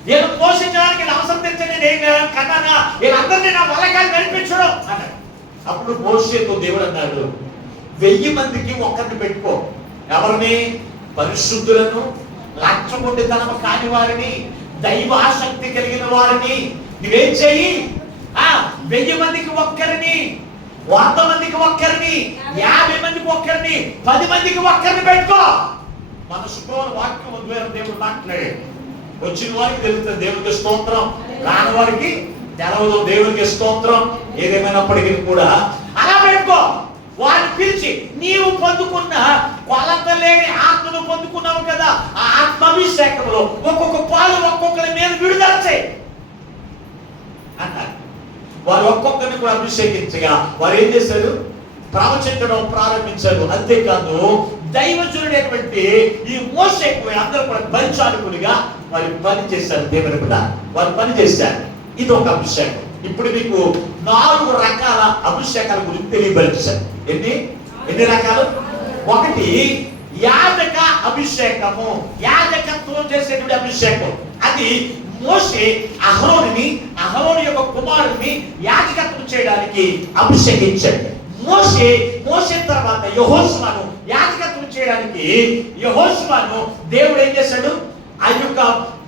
నేను పోషించడానికి అవసరం తెచ్చని నేను కన్నానా? వీళ్ళందరినీ నా వలకాలు నడిపించడం అన్నాడు. అప్పుడు మోషేతో దేవుడు అన్నాడు, 1000 మందికి ఒక్కరిని పెట్టుకో, ఎవరిని? పరిశుద్ధులను, లక్షకొండితనం కాని వారిని, దైవాసక్తి కలిగిన వారిని. నువ్వేం చెయ్యి? 1000 మందికి ఒక్కరిని, 100 మందికి ఒక్కరిని, 50 మందికి ఒక్కరిని, 10 మందికి ఒక్కరిని పెట్టుకో. మన శుక్రవారం వాక్యం ఉద్వేగం దేవుడు మాట్లాడాడు. వచ్చిన వారికి తెలుస్తుంది దేవుడికి స్తోత్రం, రాని వారికి తెలవదు దేవుడికి స్తోత్రం. ఏదేమైనప్పటికీ కూడా అలా పెట్టుకో. వారిని పిలిచి నీవు పొందుకున్న కొలత లేని ఆత్మను పొందుకున్నావు కదా, ఆ ఆత్మాభిషేకంలో ఒక్కొక్క పాలు ఒక్కొక్కరి మీద విడుదల చేయి అన్నారు. వారు ఒక్కొక్కరిని కూడా అభిషేకించగా వారు ఏం చేశారు? ప్రవచించడం ప్రారంభించారు. అంతేకాదు దైవజనుడైనటువంటి ఈ మోషేకు అందరూ కూడా పరిచారకుడిగా వారు పని చేశారు. దేవుని బిడ్డ వారు పని చేశారు. ఇది ఒక అభిషేకం. ఇప్పుడు మీకు 4 రకాల అభిషేకాల గురించి తెలియపరిచారు. ఎన్ని రకాలు? ఒకటి యాజక అభిషేకము, యాజకత్వం చేసేటువంటి అభిషేకం. అది మోషే అహరోను యొక్క కుమారుని యాజకత్వం చేయడానికి అభిషేకించాడు. మోషే తర్వాత యెహోషువను యాజకత్వం చేయడానికి యెహోషువను దేవుడు ఏం చేశాడు? ఆ యొక్క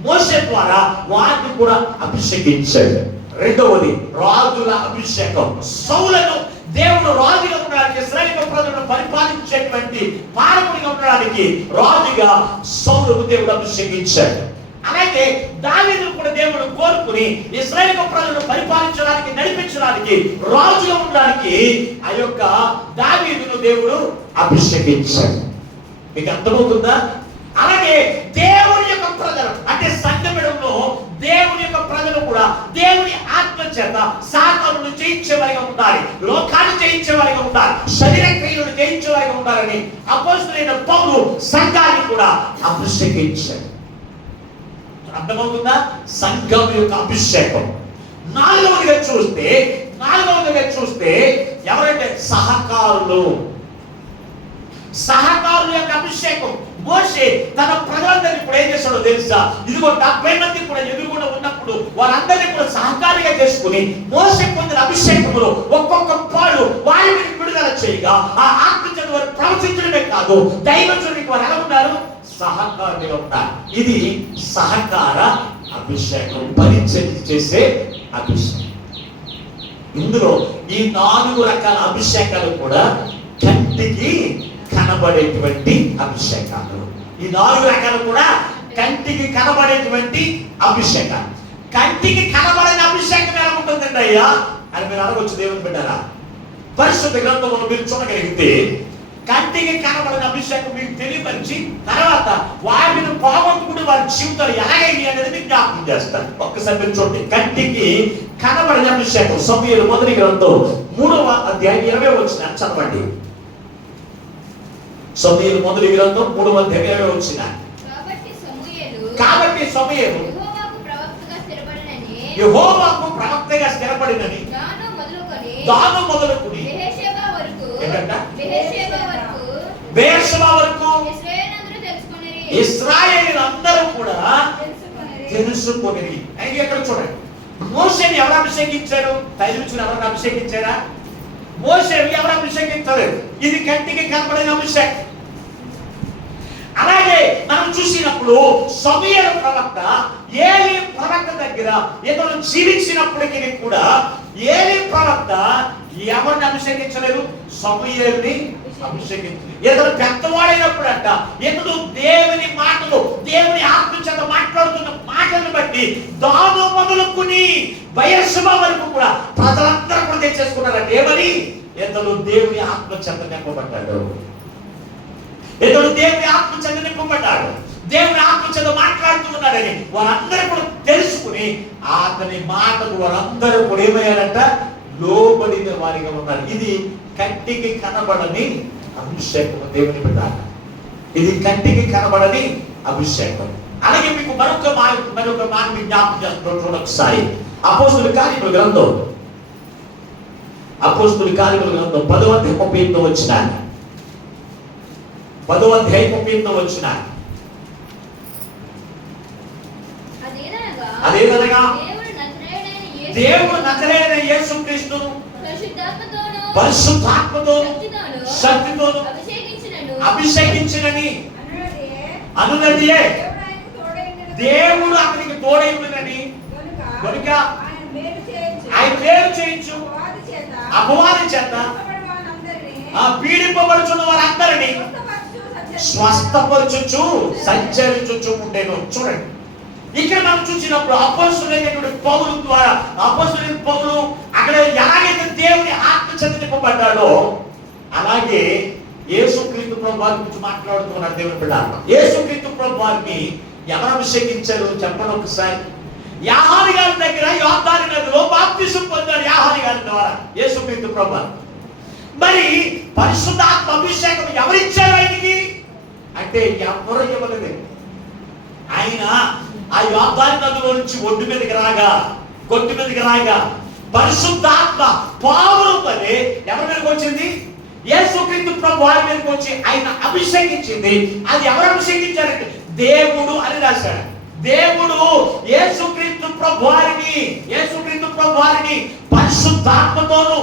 మోషే ద్వారా వారిని కూడా అభిషేకించాడు. రెండవది రాజుల అభిషేకం. సౌలను దేవుడు రాజుగా ఉండడానికి, ఇశ్రాయేలు ప్రజలను పరిపాలించేటువంటి పాలకుడిగా ఉండడానికి రాజుగా సౌలును దేవుడు అభిషేకించాడు. అలాగే దావీదును కూడా దేవుడు కోరుకుని ఇశ్రాయేలు ప్రజలను పరిపాలించడానికి, నడిపించడానికి, రాజుగా ఉండడానికి ఆ యొక్క దావీదును దేవుడు అభిషేకించాడు. మీకు అర్థమవుతుందా? అలాగే దేవుని యొక్క ప్రజలు అంటే సంఘంలో దేవుని యొక్క ప్రజలు కూడా దేవుని ఆత్మ చేత సాతానును జయించేవారిగా ఉండాలి, లోకాన్ని జయించేవారిగా ఉండాలి, శరీర క్రియలను జయించేవారిగా ఉండాలని అపోస్తలుడైన పౌలు సంఘాన్ని కూడా అభిషేకించాడు. అర్థమవుతుందా? సంఘం యొక్క అభిషేకం. నాలుగవదిగా చూస్తే ఎవరైతే సహకారుల యొక్క అభిషేకం. మోషే తన ప్రజలందరినీ ఇప్పుడు ఏం చేశాడో తెలుసా? ఇదిగో 70 మంది కూడా ఎదురుగుండా ఉన్నప్పుడు వారందరినీ కూడా సహకారిగా చేసుకుని మోషే పొందిన అభిషేకములో ఒక్కొక్క పాలు వారి మీద విడుదల చేయగా ఆ ఆత్మచేత వారు ప్రవచించడమే కాదు, దైవజనుడికి వారు ఎలా ఉన్నారు? సహకారులుగా ఉన్నారు. ఇది సహకార అభిషేకం, పరిచయం చేసే అభిషేకం. ఇందులో ఈ 4 రకాల అభిషేకాలు కూడా కంటికి కనబడేటువంటి అభిషేకాలు. ఈ 4 రకాలు కూడా కంటికి కనబడేటువంటి అభిషేకాలు. కంటికి కనబడని అభిషేకం ఎలా ఉంటుందండి అయ్యా అని మీరు అడగొచ్చు. దేవుని బిడ్డరా, పరిశుద్ధ గ్రంథంలో మీరు చూడగలిగితే కంటికి కనబడని అభిషేకం మీకు తెలియపరిచి తర్వాత వారిని పోగొట్టుకుని వారి జీవితాలు ఎలాగైంది అనేది మీకు జ్ఞాపకం చేస్తారు. ఒక్కసారి మీరు చూడండి. కంటికి కనబడని అభిషేకం సమూయేలు మొదటి గ్రంథం 3వ అధ్యాయం 20వ వచనం చదవండి. సమూయేలు మొదటి గ్రంథం 3వ అధ్యాయం 20వ వచనం. కాబట్టి సమూయేలు యెహోవాకు ప్రవక్తగా స్థిరపడినని దాను మొదలుకొని బెయేర్షెబా వరకు ఇశ్రాయేలీయులందరూ కూడా తెలుసుకొని. ఎక్కడ చూడండి, మోషేని ఎవరు అభిషేకించారు? తైలుచుని ఎవరిని అభిషేకించారా? మోషేని ఎవరు అభిషేకించారు? ఇది కంటికి కనబడిన అభిషేకం. అలాగే మనం చూసినప్పుడు సమూయేలు ప్రవక్త ఏలీ ప్రవక్త దగ్గర ఇతను జీవించినప్పటికీ కూడా ఏలీ ప్రవక్త ఎవరిని అభిషేకించలేదు? సమూయేలుని అభిషేకించలేదు. ఇతను పెద్దవాడైనప్పుడు అంట ఇతడు దేవుని మాటలు, దేవుని ఆత్మ చేత మాట్లాడుతున్న మాటలను బట్టి దాను మొదలుకుని బెయేర్షెబా వరకు కూడా ప్రజలందరూ కూడా తెచ్చేసుకున్నారంట. ఏమని? ఇతడు దేవుని ఆత్మ చేత నింపబడ్డాడు. ఇతడు దేవుని ఆత్మ చేత నింపబడ్డాడు, దేవుని ఆత్మ చేత మాట్లాడుతున్నాడని వారందరూ కూడా తెలుసుకుని అతని మాటకు వారందరూ కూడా ఏమయ్యారంట? లోబడిన వారిగా ఉన్నారు. ఇది కంటికి కనబడని అభిషేకం. దేవుని బిడ్డ, ఇది కంటికి కనబడని అభిషేకం. అలాగే మీకు మరొక మాట జ్ఞాపకం చేస్తున్నాడు. ఒకసారి అపోస్తలుల కార్యముల గ్రంథం 10వ అధ్యాయం 38వ వచనం. 10వ అధ్యాయం 38వ వచనం. అదేదనగా దేవుడు నజరేయుడైన యేసుక్రీస్తును పరిశుద్ధాత్మతోను శక్తితోను అభిషేకించినని అనునదియే దేవుడు అతనికి తోడైందని కనుక ఆయన మేలు చేయించు అపవాది చేత పీడింపబడుచున్న వారందరినీ స్వస్థపరచుచు సంచరించుచు ఉండేను. చూడండి, ఇక్కడ మనం చూసినప్పుడు అపోస్తలుడైనటువంటి పౌలు ద్వారా అపోస్తలుడైన పౌలు అక్కడ ఎలాగైతే దేవుని ఆత్మ చేత నింపబడ్డాడో అలాగే యేసుక్రీస్తు ప్రభువారి గురించి మాట్లాడుతున్నాడు. దేవుని బిడ్డ, యేసుక్రీస్తు ప్రభువారిని ఎవరు అభిషేకించారు చెప్పండి ఒకసారి. యాహాను గారి దగ్గర యోర్దాను నదిలో బాప్తిసం పొందాడు యాహాను గారి ద్వారా యేసుక్రీస్తు ప్రభువారు. మరి పరిశుద్ధాత్మ అభిషేకం ఎవరిచ్చారు ఆయనకి అంటే ఎవరు ఇవ్వలేదు. ఆయన ఆ యోర్దాను నదిలో నుంచి ఒడ్డు మీదకి రాగా గొడ్డు మీదకి రాగా పరిశుద్ధాత్మ పావులతోనే ఎవరి మీదకి వచ్చింది? యేసుక్రీస్తు ప్రభు వారి మీదకి వచ్చి ఆయన అభిషేకించింది. అది ఎవరు అభిషేకించారంటే దేవుడు అని రాశాడు. దేవుడు యేసుక్రీస్తు ప్రభు వారిని పరిశుద్ధాత్మతోను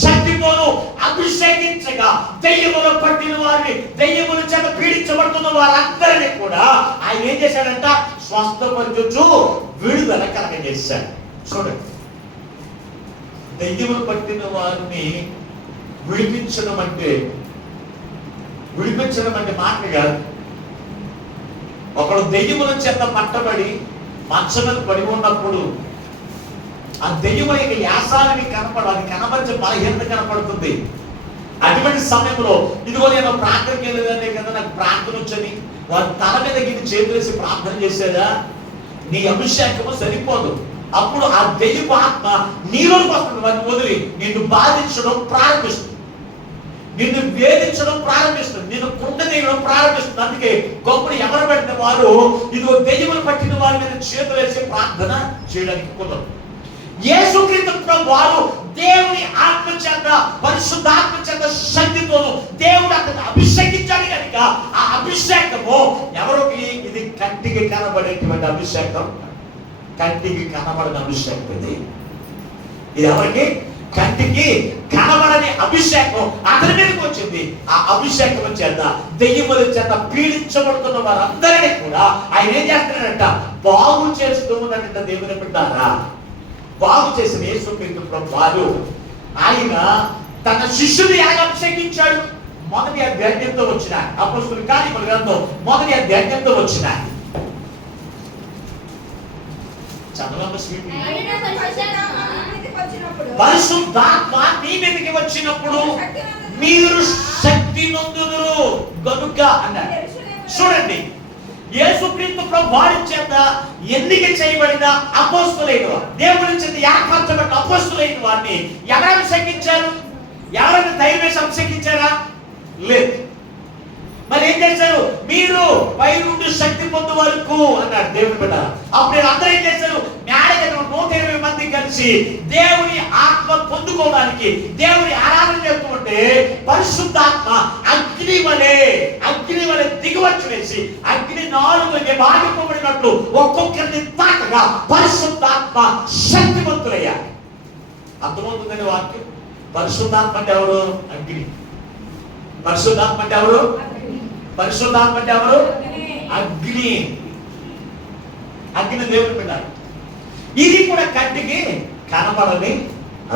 శక్తితోను అభిషేకించగా దెయ్యములు పట్టిన వారిని, దెయ్యముల చేత పీడించబడుతున్న వారందరినీ కూడా ఆయన ఏం చేశాడంట? స్వస్థపరచుచు విడుదల కలగజేశాడు. చూడండి, దెయ్యములు పట్టిన వారిని విడిపించడం అంటే మాట కాదు. ఒకడు దెయ్యముల చేత పట్టబడి మంచం మీద పడి ఉన్నప్పుడు ఆ దెయ్యముల యొక్క యాసాలని అది కనపరిచే బలహీనత కనపడుతుంది. అటువంటి సమయంలో ఇదిగో నేను ప్రార్థనకి వెళ్ళేదాన్ని కదా, నాకు ప్రార్థన వచ్చని వారి తల మీద గిన్ని చేతులేసి ప్రార్థన చేసేదా? నీ అభిషేకము సరిపోదు. అప్పుడు ఆ దెయ్యపు ఆత్మ నీలోకి వస్తుంది. వారిని వదిలి నిన్ను బాధించడం ప్రారంభిస్తుంది, నిన్ను వేధించడం ప్రారంభిస్తుంది, నిన్ను కుండదీయడం ప్రారంభిస్తుంది. అందుకే గొప్పలు ఎవరు పట్టిన వారు ఇదిగో దెయ్యములు పట్టిన వారి మీద చేతులు వేసి ప్రార్థన చేయడానికి కుదరదు. యేసుక్రీస్తు ప్రభు వారు దేవుని ఆత్మ చేత పరిశుద్ధాత్మ చేత శక్తితోను దేవుడు అతను అభిషేకించాడు కనుక ఆ అభిషేకము ఎవరికి? ఇది కంటికి కనబడేటువంటి అభిషేకం, కంటికి కనబడని అభిషేకం. ఇది ఎవరికి? కంటికి కనబడని అభిషేకం అతని మీదకి వచ్చింది. ఆ అభిషేకం చేత దెయ్యముల చేత పీడించబడుతున్న వారందరినీ కూడా ఆయన ఏం చేస్తున్నాడంట? బాగు చేస్తూ ఉన్నట్ట. దేవుని బిడ్డారా, బాగు చేసిన యేసుక్రీస్తు ప్రభువారు ఆయన తన శిష్యుని ఎలా అభిషేకించాడు? మొదటి అధ్యాయంతో వచ్చిన అపోస్తలుల కార్యముల గ్రంథం మొదటి అధ్యాయంతో వచ్చిన పరిశుద్ధాత్మ నీ మీదకి వచ్చినప్పుడు మీరు శక్తి నొందుదురు గనుక అన్నాడు. చూడండి, యేసుక్రీస్తు ప్రభు వారి చేత ఎన్నిక చేయబడిన అపోస్తలులైన వారు, దేవుని చేత ఏర్పరచబడిన అపోస్తలులైన వారిని ఎవరు అభిషేకించారు? ఎవరైనా ధైర్యం వేసి అభిషేకించారా? లేదు. మరి ఏం చేశారు? మీరు పై నుండి శక్తి పొందు వరకు అన్నాడు దేవుని బిడ్డ. అప్పుడు అందరూ ఏం చేశారు? మేడగా 120 మంది కలిసి దేవుని ఆత్మ పొందుకోవడానికి దేవుని ఆరాధన చేస్తుంటే పరిశుద్ధాత్మ అగ్ని వలె దిగువచ్చు వేసి అగ్ని 4 బాధిపోబడినట్లు ఒక్కొక్కరిని తాకగా పరిశుద్ధాత్మ శక్తివంతులయ్యారు. అర్థమవుతుందని వాక్యం. పరిశుద్ధాత్మ అంటే ఎవరు? అగ్ని. పరిశుద్ధాత్మ అంటే ఎవరు? పరిశుద్ధాత్మ అంటే ఎవరు? అగ్ని. అగ్ని దేవుని పెట్టారు. ఇది కూడా కంటికి కనబడని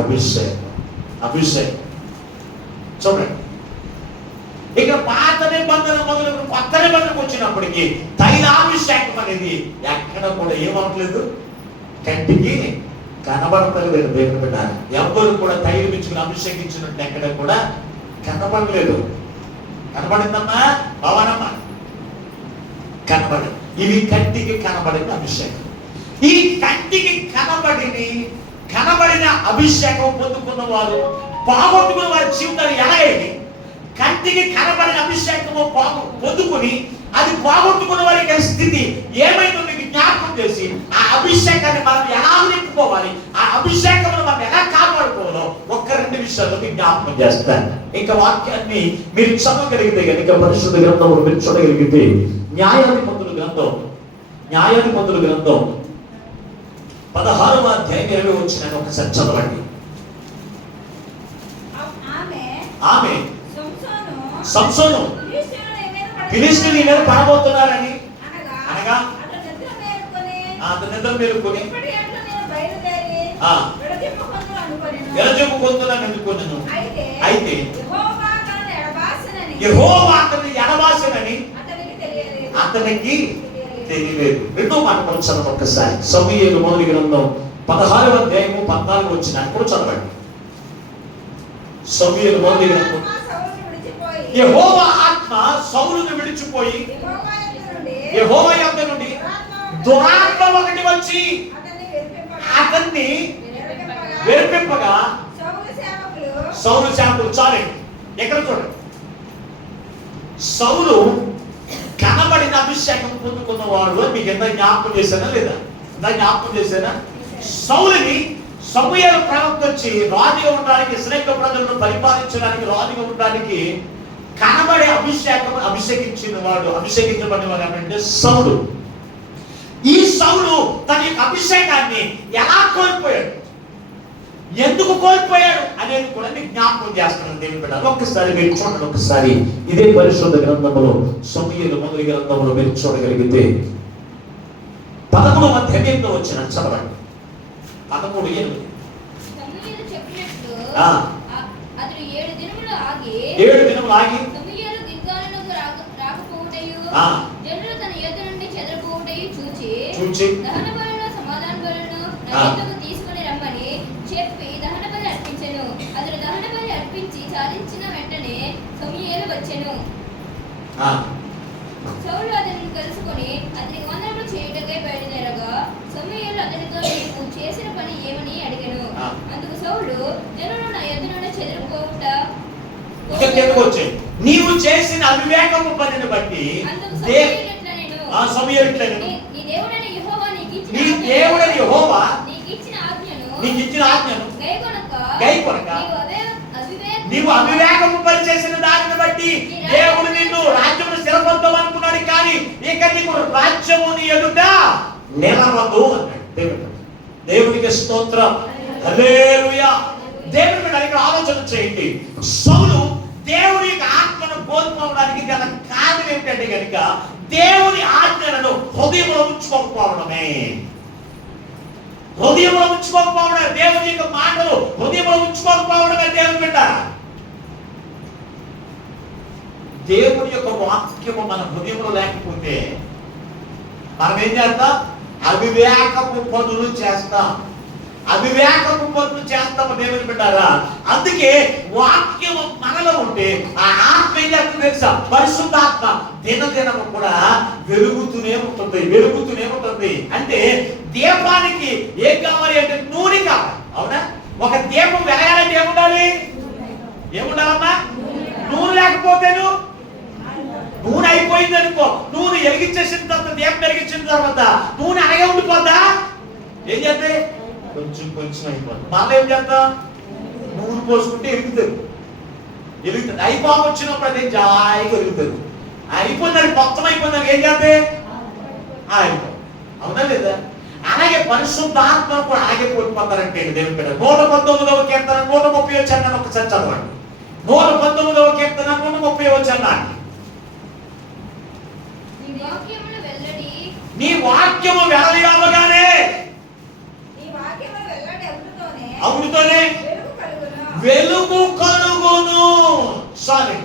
అభిషేకం. చూడండి, ఇక పాత నిబంధన మొదలు కొత్త నిబంధనకు వచ్చినప్పటికీ తైలాభిషేకం అనేది ఎక్కడ కూడా ఏమవట్లేదు, కంటికి కనబడతలేదు. దేవుని పెట్టారు. ఎవరు కూడా తైలు ఇచ్చుకుని అభిషేకించినట్టు ఎక్కడ కూడా కనబడలేదు. కనబడిందమ్మా భవనమ్మా? కనబడి. ఇవి కంటికి కనబడిన అభిషేకం. ఈ కంటికి కనబడిన అభిషేకం పొందుకున్న వారు పోగొట్టుకున్న వారి జీవితాలు ఎలాగైంది? కంటికి కనబడిన అభిషేకము పొందుకుని అది పోగొట్టుకున్న వారి స్థితి ఏమైందో మీకు జ్ఞాపకం చేసి ఆ అభిషేకాన్ని మనం ఎలా నింపుకోవాలి, ఆ అభిషేకమును మనం ఎలా కాపాడుకోవాలో ఒక్క 2 విషయాలు మీకు జ్ఞాపకం చేస్తాను. ఇంకా వాక్యాన్ని మీరు చదవగలిగితే కనుక పరిశుద్ధ గ్రంథంలో మీరు చూడగలిగితే న్యాయాధిపతుల గ్రంథం 16వ అధ్యాయం 20 వచ్చిన ఒకసారి చదవండి. ఆమె సంసోను ఫిలిష్తీయులు నీ మీద పడబోతున్నారని అనగా అతని నిద్ర మేలుకొని ఆ ఎలజెప్పు కొంతున్నాను అనుకున్నాను. అయితే యెహోవా యెహోవా అతన్ని ఎడబాసెనని అతనికి అతనికి తెలియలేదు. రెండో మాట మనం చదవండి ఒక్కసారి. సమూయేలు మొదటి గ్రంథం 16వ అధ్యాయము 14 వచనాన్ని కూడా చదవండి. సమూయేలు మొదటి గ్రంథం. యెహోవా ఆత్మ సౌలును విడిచిపోయి యెహోవా యొద్ద నుండి దురాత్మ ఒకటి వచ్చి అతన్ని వెరిపింపగా సౌలు సేవకులు చాలండి. ఎక్కడ చూడండి, సౌలు కనబడిన అభిషేకం పొందుకున్నవాడు అని మీకు ఎంత జ్ఞాపకం చేశానా లేదా? ఎంత జ్ఞాపకం చేశానా? సౌలుని సమూయేలు ప్రవక్త వచ్చి రాజుగా ఉండడానికి, ఇశ్రాయేలు ప్రజలను పరిపాలించడానికి, రాజుగా ఉండడానికి కనబడే అభిషేకించబడిన వాడు అంటే సౌలు. ఈ సౌలు తన యొక్క అభిషేకాన్ని ఎలా కోల్పోయాడు, ఎందుకు కోల్పోయాడు అనేది కూడా మీకు జ్ఞాపకం చేస్తున్నాను దేవుని బిడ్డ. ఒక్కసారి మీరు చూడండి. ఒక్కసారి ఇదే పరిశుద్ధ గ్రంథములో సమూయేలు మొదటి గ్రంథములో మీరు చూడగలిగితే 13వ అధ్యాయంలో వచ్చిన చదవండి. 13:8. సమూయేలు చెప్పినట్లు ఆ. అతడు 7 దినములు ఆగి 7 దినములు ఆగి సమూయేలు గిల్గాలునకు రాకపోవుటయు ఆ. జనులు తన యొద్ద నుండి చెదరిపోవుటయు చూచి దహన బలులను సమాధాన బలులను నా యొద్దకు తీసుకొని రమ్మని చెప్పి దహన బలి అర్పించెను. అతడు దహన బలి అర్పించి చాలించిన వెంటనే సమూయేలు వచ్చెను. సౌలు అతనిని కలుసుకొని అతనికి వందనములు చేయుటకై బయలుదేరగా సమూయేలు అతనితో నీవు చేసిన పని ఏమని అడిగెను. అందుకు సౌలు జనులు నా యొద్ద నుండి చెదిరిపోవుట నీవు చేసిన అవివేకము పనిని బట్టి సమూయేలు ఇట్లా నేను నీ దేవుడైన యెహోవా నీకు ఇచ్చిన ఆజ్ఞను గైకొనక నీవు అవివేకము పని చేసిన దానిని బట్టి దేవుడు నిన్ను రాజ్యమును స్థిరపరుద్దాం అనుకున్నాడు, కానీ ఇక నీకు రాజ్యము నీ ఎదుట నిలవదు అన్నాడు. దేవునికి స్తోత్రం, హల్లెలూయా. దేవుని మీద ఇక్కడ ఆలోచన చేయండి. సౌలు దేవుని యొక్క ఆత్మను కోల్పోవడానికి గల కారణం ఏమిటంటే కనుక దేవుని ఆజ్ఞలను హృదయంలో ఉంచుకోకపోవడమే. హృదయంలో ఉంచుకోకపోవడమే, దేవుని యొక్క మాటలు హృదయంలో ఉంచుకోకపోవడమే. దేవుని బిడ్డ, దేవుని యొక్క వాక్యము మన హృదయంలో లేకపోతే మనం ఏం చేస్తాం? అవివేకపు పనులు చేస్తాం. దేవుని బిడ్డారా. అందుకే వాక్యము మనలో ఉంటే ఆ ఆత్మ ఏం చేస్తుంది తెలుసా? పరిశుద్ధాత్మ దినదినము కూడా వెలుగుతూనే ఉంటుంది. అంటే దీపానికి ఏం కావాలి అంటే నూనె కావాలి, అవునా? ఒక దీపం వెలగాలంటే ఏముండాలమ్మా? నూనె లేకపోతేను నూనె అయిపోయింది అనుకో, నూనె వెలిగించేసిన తర్వాత, దీపం వెలిగించిన తర్వాత నూనె అలాగే ఉండిపోద్దా? ఏం చేస్తే కొంచెం అయిపోతుంది. మళ్ళీ ఏం చేద్దాం? నూనె పోసుకుంటే ఎలుగుతుంది. అయిపోయి వచ్చినప్పుడు అదే జాయిగా ఎలుగుతుంది. అయిపోయిందని మొత్తం అయిపోయిందని ఏం చేస్తే అయిపో, అవునా లేదా? అలాగే పరిశుద్ధాత్మ కూడా అలాగే కోల్పోతారంటే దేవుని బిడ్డ. 119వ కీర్తన 130 వచ్చాను ఒకసారి చదవండి. 119వ కీర్తన 130 వచ్చాను. నీ వాక్యము వెల్లడి అవ్వగానే అవునుతోనే వెలుగు కలుగును. సారీ,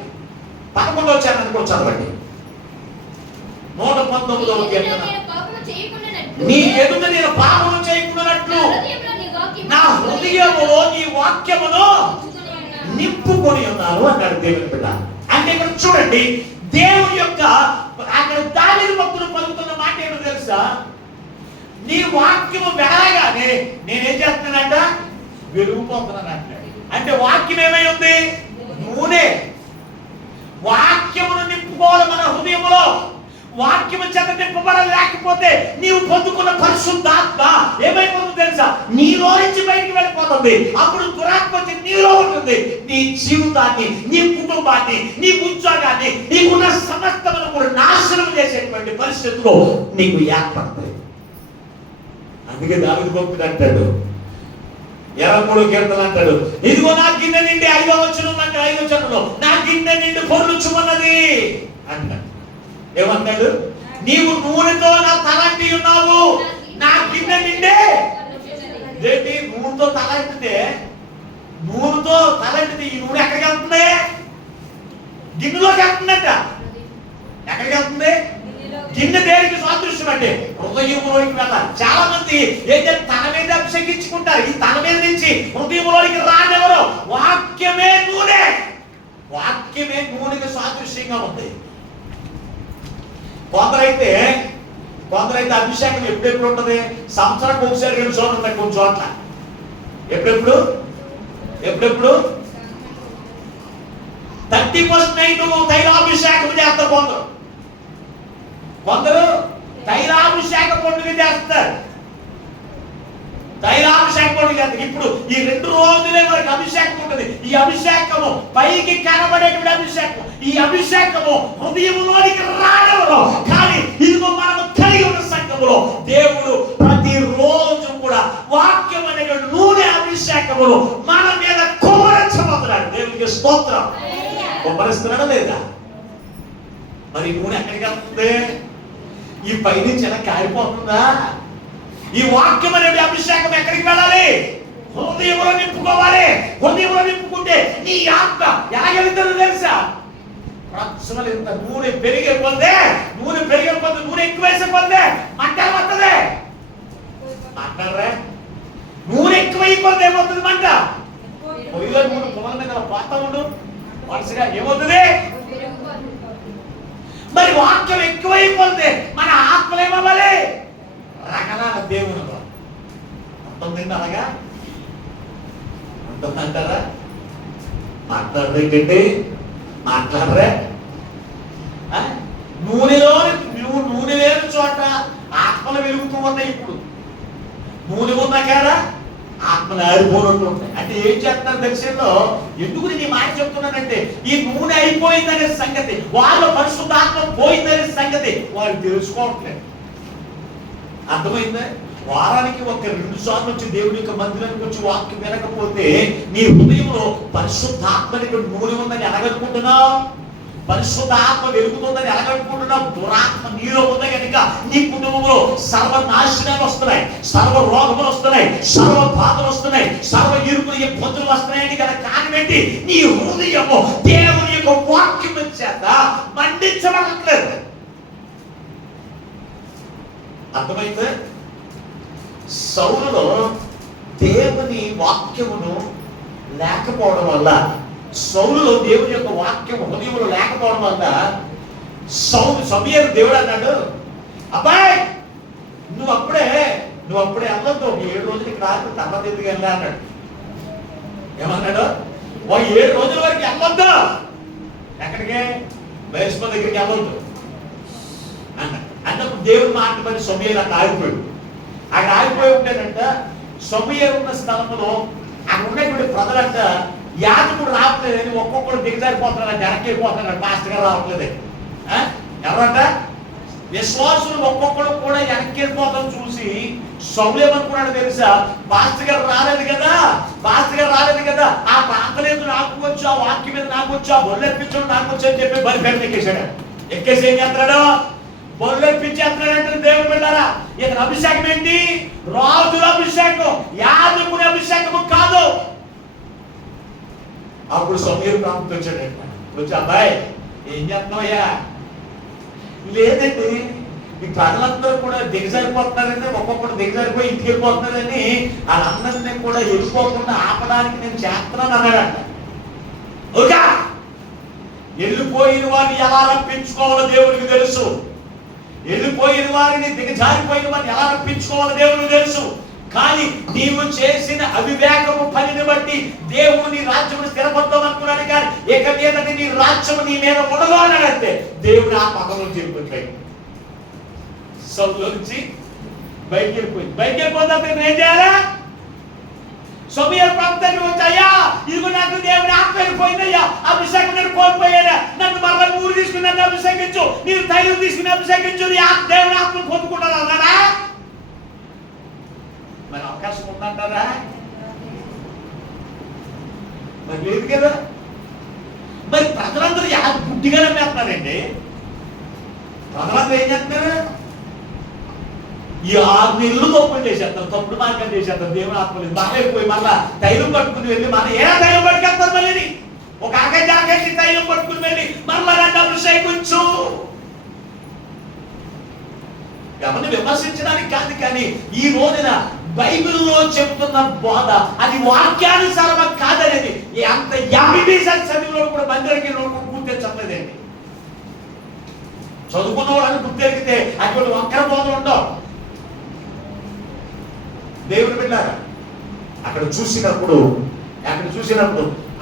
11వ చరణం కూడా చదవండి. 119వ కీర్తన. నీ ఎదుట నేను పాపము చేయకుండానట్లు నా హృదయములో నీ వాక్యమును నింపుకొని ఉన్నాను అన్నాడు దేవుని బిడ్డ. అంటే ఇక్కడ చూడండి, దేవుని యొక్క అక్కడ దావీదు భక్తుడు పలుకుతున్న మాట ఏంటో తెలుసా? నీ వాక్యము వెలగానే నేనేం చేస్తున్నానంట? వెలుగుపోతున్నాను అంటాడు. అంటే వాక్యం ఏమై ఉంది? నూనె. వాక్యమును నింపుకోవాలి మన హృదయంలో. వాక్యము చేత నింపబడలేకపోతే నీవు పొందుకున్న పరిశుద్ధాత్మ ఏమైపోతుంది తెలుసా? నీలో నుంచి బయటికి వెళ్ళిపోతుంది. అప్పుడు దురాత్మ వచ్చి నీలో ఉంటుంది. నీ జీవితాన్ని, నీ కుటుంబాన్ని, నీ ఉద్యోగాన్ని, నీకున్న సమస్తమును కూడా నాశనం చేసేటువంటి పరిస్థితుల్లో నీకు ఏర్పడుతుంది. అందుకే దావీదు భక్తుడు అంటాడు, 23వ కీర్తన అంటాడు, ఇదిగో నా గిన్నె నిండి 5వ వచనం అంటే 5వ వచనంలో నా గిన్నె నిండి పొర్లుచున్నది అంటాడు. ఏమన్నాడు? నీవు నూనెతో నా తలంటి ఉన్నావు, నా గిన్నె నిండే. ఏంటి నూనెతో తలంటితే? నూనెతో తలంటితే ఈ నూనె ఎక్కడికి వెళ్తుంది? గిన్నెలోకి వెళ్తుందంట. ఎక్కడికి వెళ్తుంది? గిన్నె దేనికి సాదృశ్యం అంటే హృదయంలోకి వెళ్ళాలి. చాలా మంది ఏంటంటే తన మీద అభిషేకించుకుంటారు. ఈ తన మీద నుంచి హృదయంలోకి రానివ్వరు. వాక్యమే నూనె. వాక్యమే నూనెకి సాదృశ్యంగా ఉంది. కొందరైతే అభిషేకం ఎప్పుడెప్పుడు ఉంటుంది? సంవత్సరానికి ఒకసారి 2 చోట్ల ఉంటాయి. కొన్ని చోట్ల ఎప్పుడెప్పుడు 31st నైట్ తైలాభిషేకం చేస్తారు. కొందరు తైలాభిషేక పండుగ చేస్తారు. తైలాభిషేక పండుగ చేస్తారు. ఇప్పుడు ఈ 2 రోజులే మనకి అభిషేకం ఉంటుంది. ఈ అభిషేకము పైకి కనబడేటువంటి అభిషేకం. ఈ అభిషేకము హృదయంలోనికి రానివ్వదు. కానీ ఇదిగో మనము కలిగి ఉన్న సంఘములో దేవుడు ప్రతిరోజు కూడా వాక్యం అనే నూనె అభిషేకములు మన మీద కుమ్మరించబోతున్నాడు. దేవునికి స్తోత్రం. కుమ్మరిస్తున్నాడా లేదా? మరి నూనె ఎక్కడికి వెళ్తుంది? ఈ పైనుంచి ఎలా కారిపోతుందా? ఈ వాక్యం అనే అభిషేకం ఎక్కడికి వెళ్ళాలి? హృదయంలో నింపుకోవాలి. హృదయంలో నింపుకుంటే నీ ఆత్మ ఎలాగెళ్తుందో తెలుసా? ప్రశ్నలు ఇంత నూనె పెరిగిపోతే నూనె ఎక్కువేసే పొందే మంటలు వస్తుంది. మాట్లాడరా? నూనె ఎక్కువైపోతే ఏమవుతుంది? మంట. పొయ్యిలో నూనె పొలం మీద పోతా ఉండు వరుసగా ఏమవుతుంది? మరి వాక్యం ఎక్కువైపోతే మన ఆత్మలు ఏమవ్వాలి? రకరాల దేవునిలో ఉంటుందండి. అలాగా ఉంటుందంటారా? మాట్లాడరేంటండి? మాట్లాడరే? నూనె లేని చోట ఆత్మలు వెలుగుతూ ఉన్నాయి. ఇప్పుడు నూనె ఉన్నా కదా ఆత్మలు ఆరిపోనట్టు ఉంటాయి. అంటే ఏం చేస్తున్నారు దక్షిణలో? ఎందుకు నేను ఈ మాట చెప్తున్నానంటే ఈ నూనె అయిపోయిందనే సంగతి, వాళ్ళ పరిశుద్ధాత్మ పోయిందనే సంగతి వాళ్ళు తెలుసుకోవట్లేదు. అర్థమైందా? వారానికి 1-2 సార్లు వచ్చి దేవుని యొక్క మందిరానికి వచ్చి వాక్యం వినకపోతే నీ హృదయంలో పరిశుద్ధాత్మని నూనె ఉందని ఎలాగనుకుంటున్నావు? పరిశుద్ధాత్మ వెలుగుతుందని ఎలాగనుకుంటున్నావు? దురాత్మ నీలో ఉంది కనుక నీ కుటుంబంలో సర్వనాశనాలు వస్తున్నాయి, సర్వ రోగములు వస్తున్నాయి, సర్వ బాధలు వస్తున్నాయి, సర్వ ఇరుకులు ఇబ్బందులు వస్తున్నాయని కనుక కానిపెట్టి నీ హృదయము దేవుని యొక్క వాక్యం చేత మండించబడట్లేదు. అర్థమైతే? సౌలులో దేవుని వాక్యమును లేకపోవడం వల్ల, సౌలులో దేవుని యొక్క వాక్యం హృదయంలో లేకపోవడం వల్ల సమూయేలు దేవుడు అన్నాడు, అబ్బాయి నువ్వు అప్పుడే అన్నతో 7 రోజులు ఇక్కడ ఆగి తర్వాత ఎందుకు వెళ్ళా అన్నాడు. ఏమన్నాడు? 7 రోజుల వరకు వెళ్ళొద్దు. ఎక్కడికి? బయస్మ దగ్గరికి వెళ్ళొద్దు అన్నాడు. అన్నప్పుడు దేవుడు మాట మరి సమూయేలు అక్కడ ఆగిపోయాడు. అక్కడ ఆగిపోయి ఉంటేనంట సమూయేలు ఉన్న స్థలంలో అక్కడ ఉన్నటువంటి ప్రజలంట యాజకుడు రావట్లేదని ఒక్కొక్కరు దిగజారిపోతున్నాడు, వెనక్కిపోతున్నాడు. పాస్టర్ గారు రావట్లేదు. ఎవరంట? విశ్వాసులు ఒక్కొక్కడు కూడా వెనక్కిపోతాం చూసి సౌలు ఏమనుకున్నాడు తెలుసా? పాస్టర్ గారు రాలేదు కదా, ఆ ప్రాంతలేదు నాకు వచ్చు, ఆ వాక్యం మీద నాకు వచ్చు, ఆ బొల్లెప్పించడం నాకు వచ్చు అని చెప్పి బలి పేరు ఎక్కేసాడు. ఎక్కేసి ఏం చేస్తున్నాడు? బొల్లెప్పించేస్తున్నాడంటే దేవుడు పెట్టారా? ఇతని అభిషేకం ఏంటి? రాజుల అభిషేకం, యాజకుని అభిషేకము కాదు. అప్పుడు సమూయేలు ప్రాంతం వచ్చాడంట. వచ్చి అబ్బాయి ఏం చేస్తున్నావయ్యా? లేదండి ఈ ప్రజలందరూ కూడా దిగజారిపోతున్నారంటే ఒక్కొక్కటి దిగజారిపోయి ఇంటికి వెళ్ళిపోతున్నారని వాళ్ళందరినీ కూడా వెళ్ళిపోకుండా ఆపడానికి నేను చేస్తున్నాను అన్నాడంట. ఓకే, వెళ్ళిపోయిన వారిని ఎలా రప్పించుకోవాలో దేవునికి తెలుసు. వెళ్ళిపోయిన వారిని దిగజారిపోయిన వారిని ఎలా రప్పించుకోవాలో దేవునికి తెలుసు. కానీ నీవు చేసిన అవివేకము పనిని బట్టి దేవుడు నీ రాజ్యమును స్థిరపడతాం అనుకున్నాడు. కానీ ఇక మీద నీ రాజ్యము నీ మీద ఉండదు అన్నాడంటే దేవుడు ఆ పదవులు చేరుకుంటాయి. సౌలు నుంచి బయటికి వెళ్ళిపోతా ఏం చేయాలా? సమూయేలు ప్రాంతానికి వచ్చాయా, ఇదిగో నాకు దేవుని ఆత్మ వెళ్ళిపోయిందయ్యా, అభిషేకం నేను కోల్పోయాను, నన్ను మరలా ఊరు తీసుకుని నన్ను అభిషేకించు, నీవు తైలం తీసుకుని అభిషేకించు, దేవుని ఆత్మను పొందుకుంటాను అన్నాడా? మరి అవకాశం ఉందంటారా? మరి లేదు కదా. మరి ప్రజలందరూ గుడ్డిగా నమ్మేస్తున్నారండి. కొంతమంది ఏం చేస్తున్నారు, ఈ 6 నెలలు తప్పులు చేసేస్తారు, తప్పుడు మార్గం చేసేస్తారు. దేవుని ఆత్మలేదు బాగా అయిపోయి మళ్ళా తైలం పట్టుకుని వెళ్ళి మన తైలం పట్టుకెళ్తారు, మళ్ళీ ఒక ఆకేసి తైలం పట్టుకుని వెళ్ళి మళ్ళా అభిషేకించు. ఎవరిని విమర్శించడానికి కాదు, కానీ ఈ రోజున బైబిల్లో చెప్తున్న బోధ అది వాక్యానుసారం కాదనేది అంత ఎంబీబీఎస్ చదివిలో కూడా మందిరానికి పూర్తి చెప్పలేదండి. చదువుకున్న వాళ్ళని గుర్తెరిగితే అటువంటి ఒక్కర బోధలు ఉండవు. దేవుడు బిడ్డారా, అక్కడ చూసినప్పుడు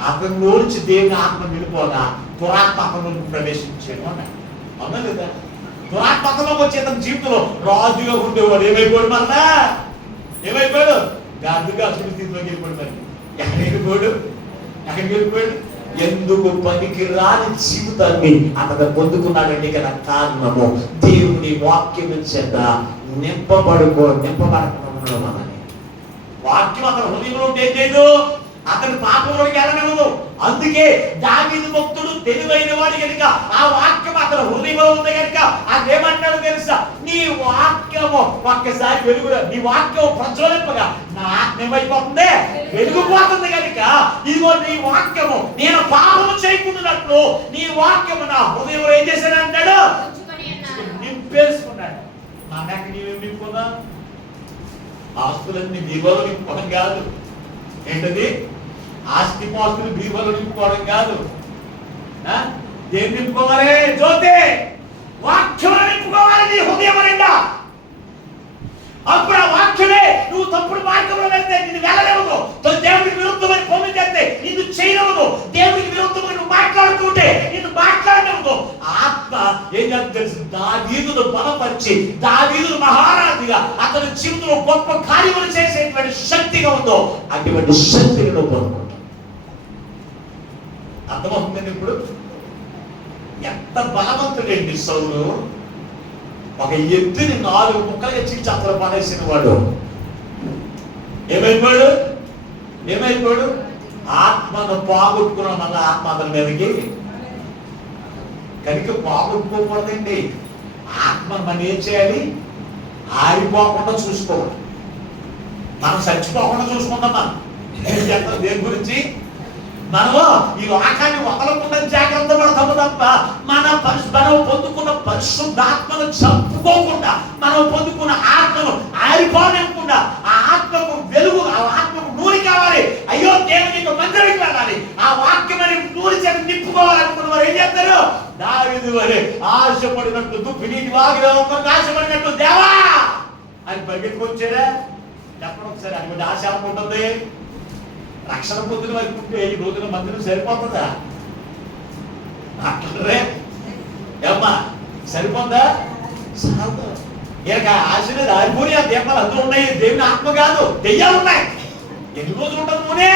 అతనిలోంచి దేవుని ఆత్మ వెళ్ళిపోగా దురాత్మ అతనిలోకి ప్రవేశించాడు అన్నాడు. అవునా లేదా? దురాత్మలోకి వచ్చే తన జీవితంలో రాజుగా ఉండేవాడు ఏమైపోయాడు, మళ్ళా ఏమైపోయాడు, గద్దుగా అసలు స్థితిలోకి వెళ్ళిపోయాడు. మరి ఎక్కడికి వెళ్ళిపోయాడు? ఎందుకు పనికి రాని జీవితాన్ని అతను పొందుకున్నాడండి. కదా కారణము దేవుని వాక్యం చేత నింపబడకుండా మనని వాక్యం అతను హృదయంలో ఉంటే ఏం చేయదు, అతని పాపంలోకి వెళ్ళగలదు. అందుకే దావీదు భక్తుడు తెలివైన వాడు కనుక ఆ వాక్యం అతని హృదయంలో ఉంది కనుక అదేమంటాడు తెలుసా, నీ వాక్యము ఒక్కసారి వెలుగురా, నీ వాక్యం ప్రజ్వలింపగా నా ఆత్మ ఏమైపోతుంది, వెలుగుపోతుంది కనుక ఇదిగో నీ వాక్యము నేను పాపము చేయకుండానట్లు నీ వాక్యము నా హృదయంలో ఏం చేశాను అంటాడు, నింపేసుకున్నాడు. మనకి నీవేం నింపుకున్నా, ఆస్తులన్నీ బీరువాలో నింపుకోవడం కాదు. ఏంటది? ఆస్తి పాస్తులు బీరువాలో నింపుకోవడం కాదు. దేని నింపుకోవాలి? జ్యోతి వాక్యం నింపుకోవాలి నీ హృదయం నిండా. అప్పుడు ఆ వాక్యమే నువ్వు తప్పుడు మార్గంలో వెళ్తే నిన్ను వెళ్ళలేవు, దేవుడికి విరుద్ధమైన పనులు చేస్తే నిన్ను చేయలేవు, దేవుడికి విరుద్ధంగా నువ్వు మాట్లాడుతుంటే నిన్ను మాట్లాడలేవు. ఆత్మ ఏం చేస్తుంది తెలుసు, దావీదును బలపరిచి దావీదును మహారాజుగా అతని జీవితంలో గొప్ప కార్యములు చేసేటువంటి శక్తిగా ఉందో అటువంటి శక్తిని నువ్వు పొందుకుంటావు. అర్థమవుతుందండి? ఇప్పుడు ఎంత బలవంతుడండి సౌలు, ఒక ఎద్దుని 4 ముక్కలుగా చీల్చి అతను పడేసిన వాడు ఏమైపోయాడు? ఆత్మను పోగొట్టుకున్న మళ్ళీ ఆత్మ అతని మీదకి కనుక పోగొట్టుకోకూడదండి. ఆత్మను మనం ఏం చేయాలి, ఆరిపోకుండా చూసుకోవాలి. మనం చచ్చిపోకుండా చూసుకుంటాం. మనం ఏం చేస్తాం దేని గురించి, మనము ఈ లోకాన్ని వదలకుండా జాగ్రత్త పడతాము తప్ప మనం పొందుకున్న పరిశుద్ధాత్మను చంపుకోకుండా, మనం పొందుకున్న ఆత్మను ఆరిపోనివ్వకుండా, ఆ ఆత్మకు వెలుగు, ఆ ఆత్మకు నూనె కావాలి. అయ్యో దేవునికి మందిరానికి వెళ్ళాలి, ఆ వాక్యమని నూనె చేత నింపుకోవాలనుకున్న వారు ఏం చేస్తారు, దావీదు వలె ఆశపడినట్టు దుఃఖినీటి వాగిలో ఆశపడినట్టు దేవా అని పరిగెత్తుకొచ్చారా? చెప్పండి ఒకసారి. అది ఆశ అనుకుంటుంది. రక్షణ పొందిన వారికి ఉంటే ఈ రోజున మందిరం సరిపోతుందా? అట్లరే ఏమ్మా, సరిపోతుందా? ఆశ ఆరిపోయి ఆ దీపాలు అందులో ఉన్నాయి. దేవుని ఆత్మ కాదు, దెయ్యాలు ఉన్నాయి. ఎన్ని రోజులు ఉంటుంది నూనె?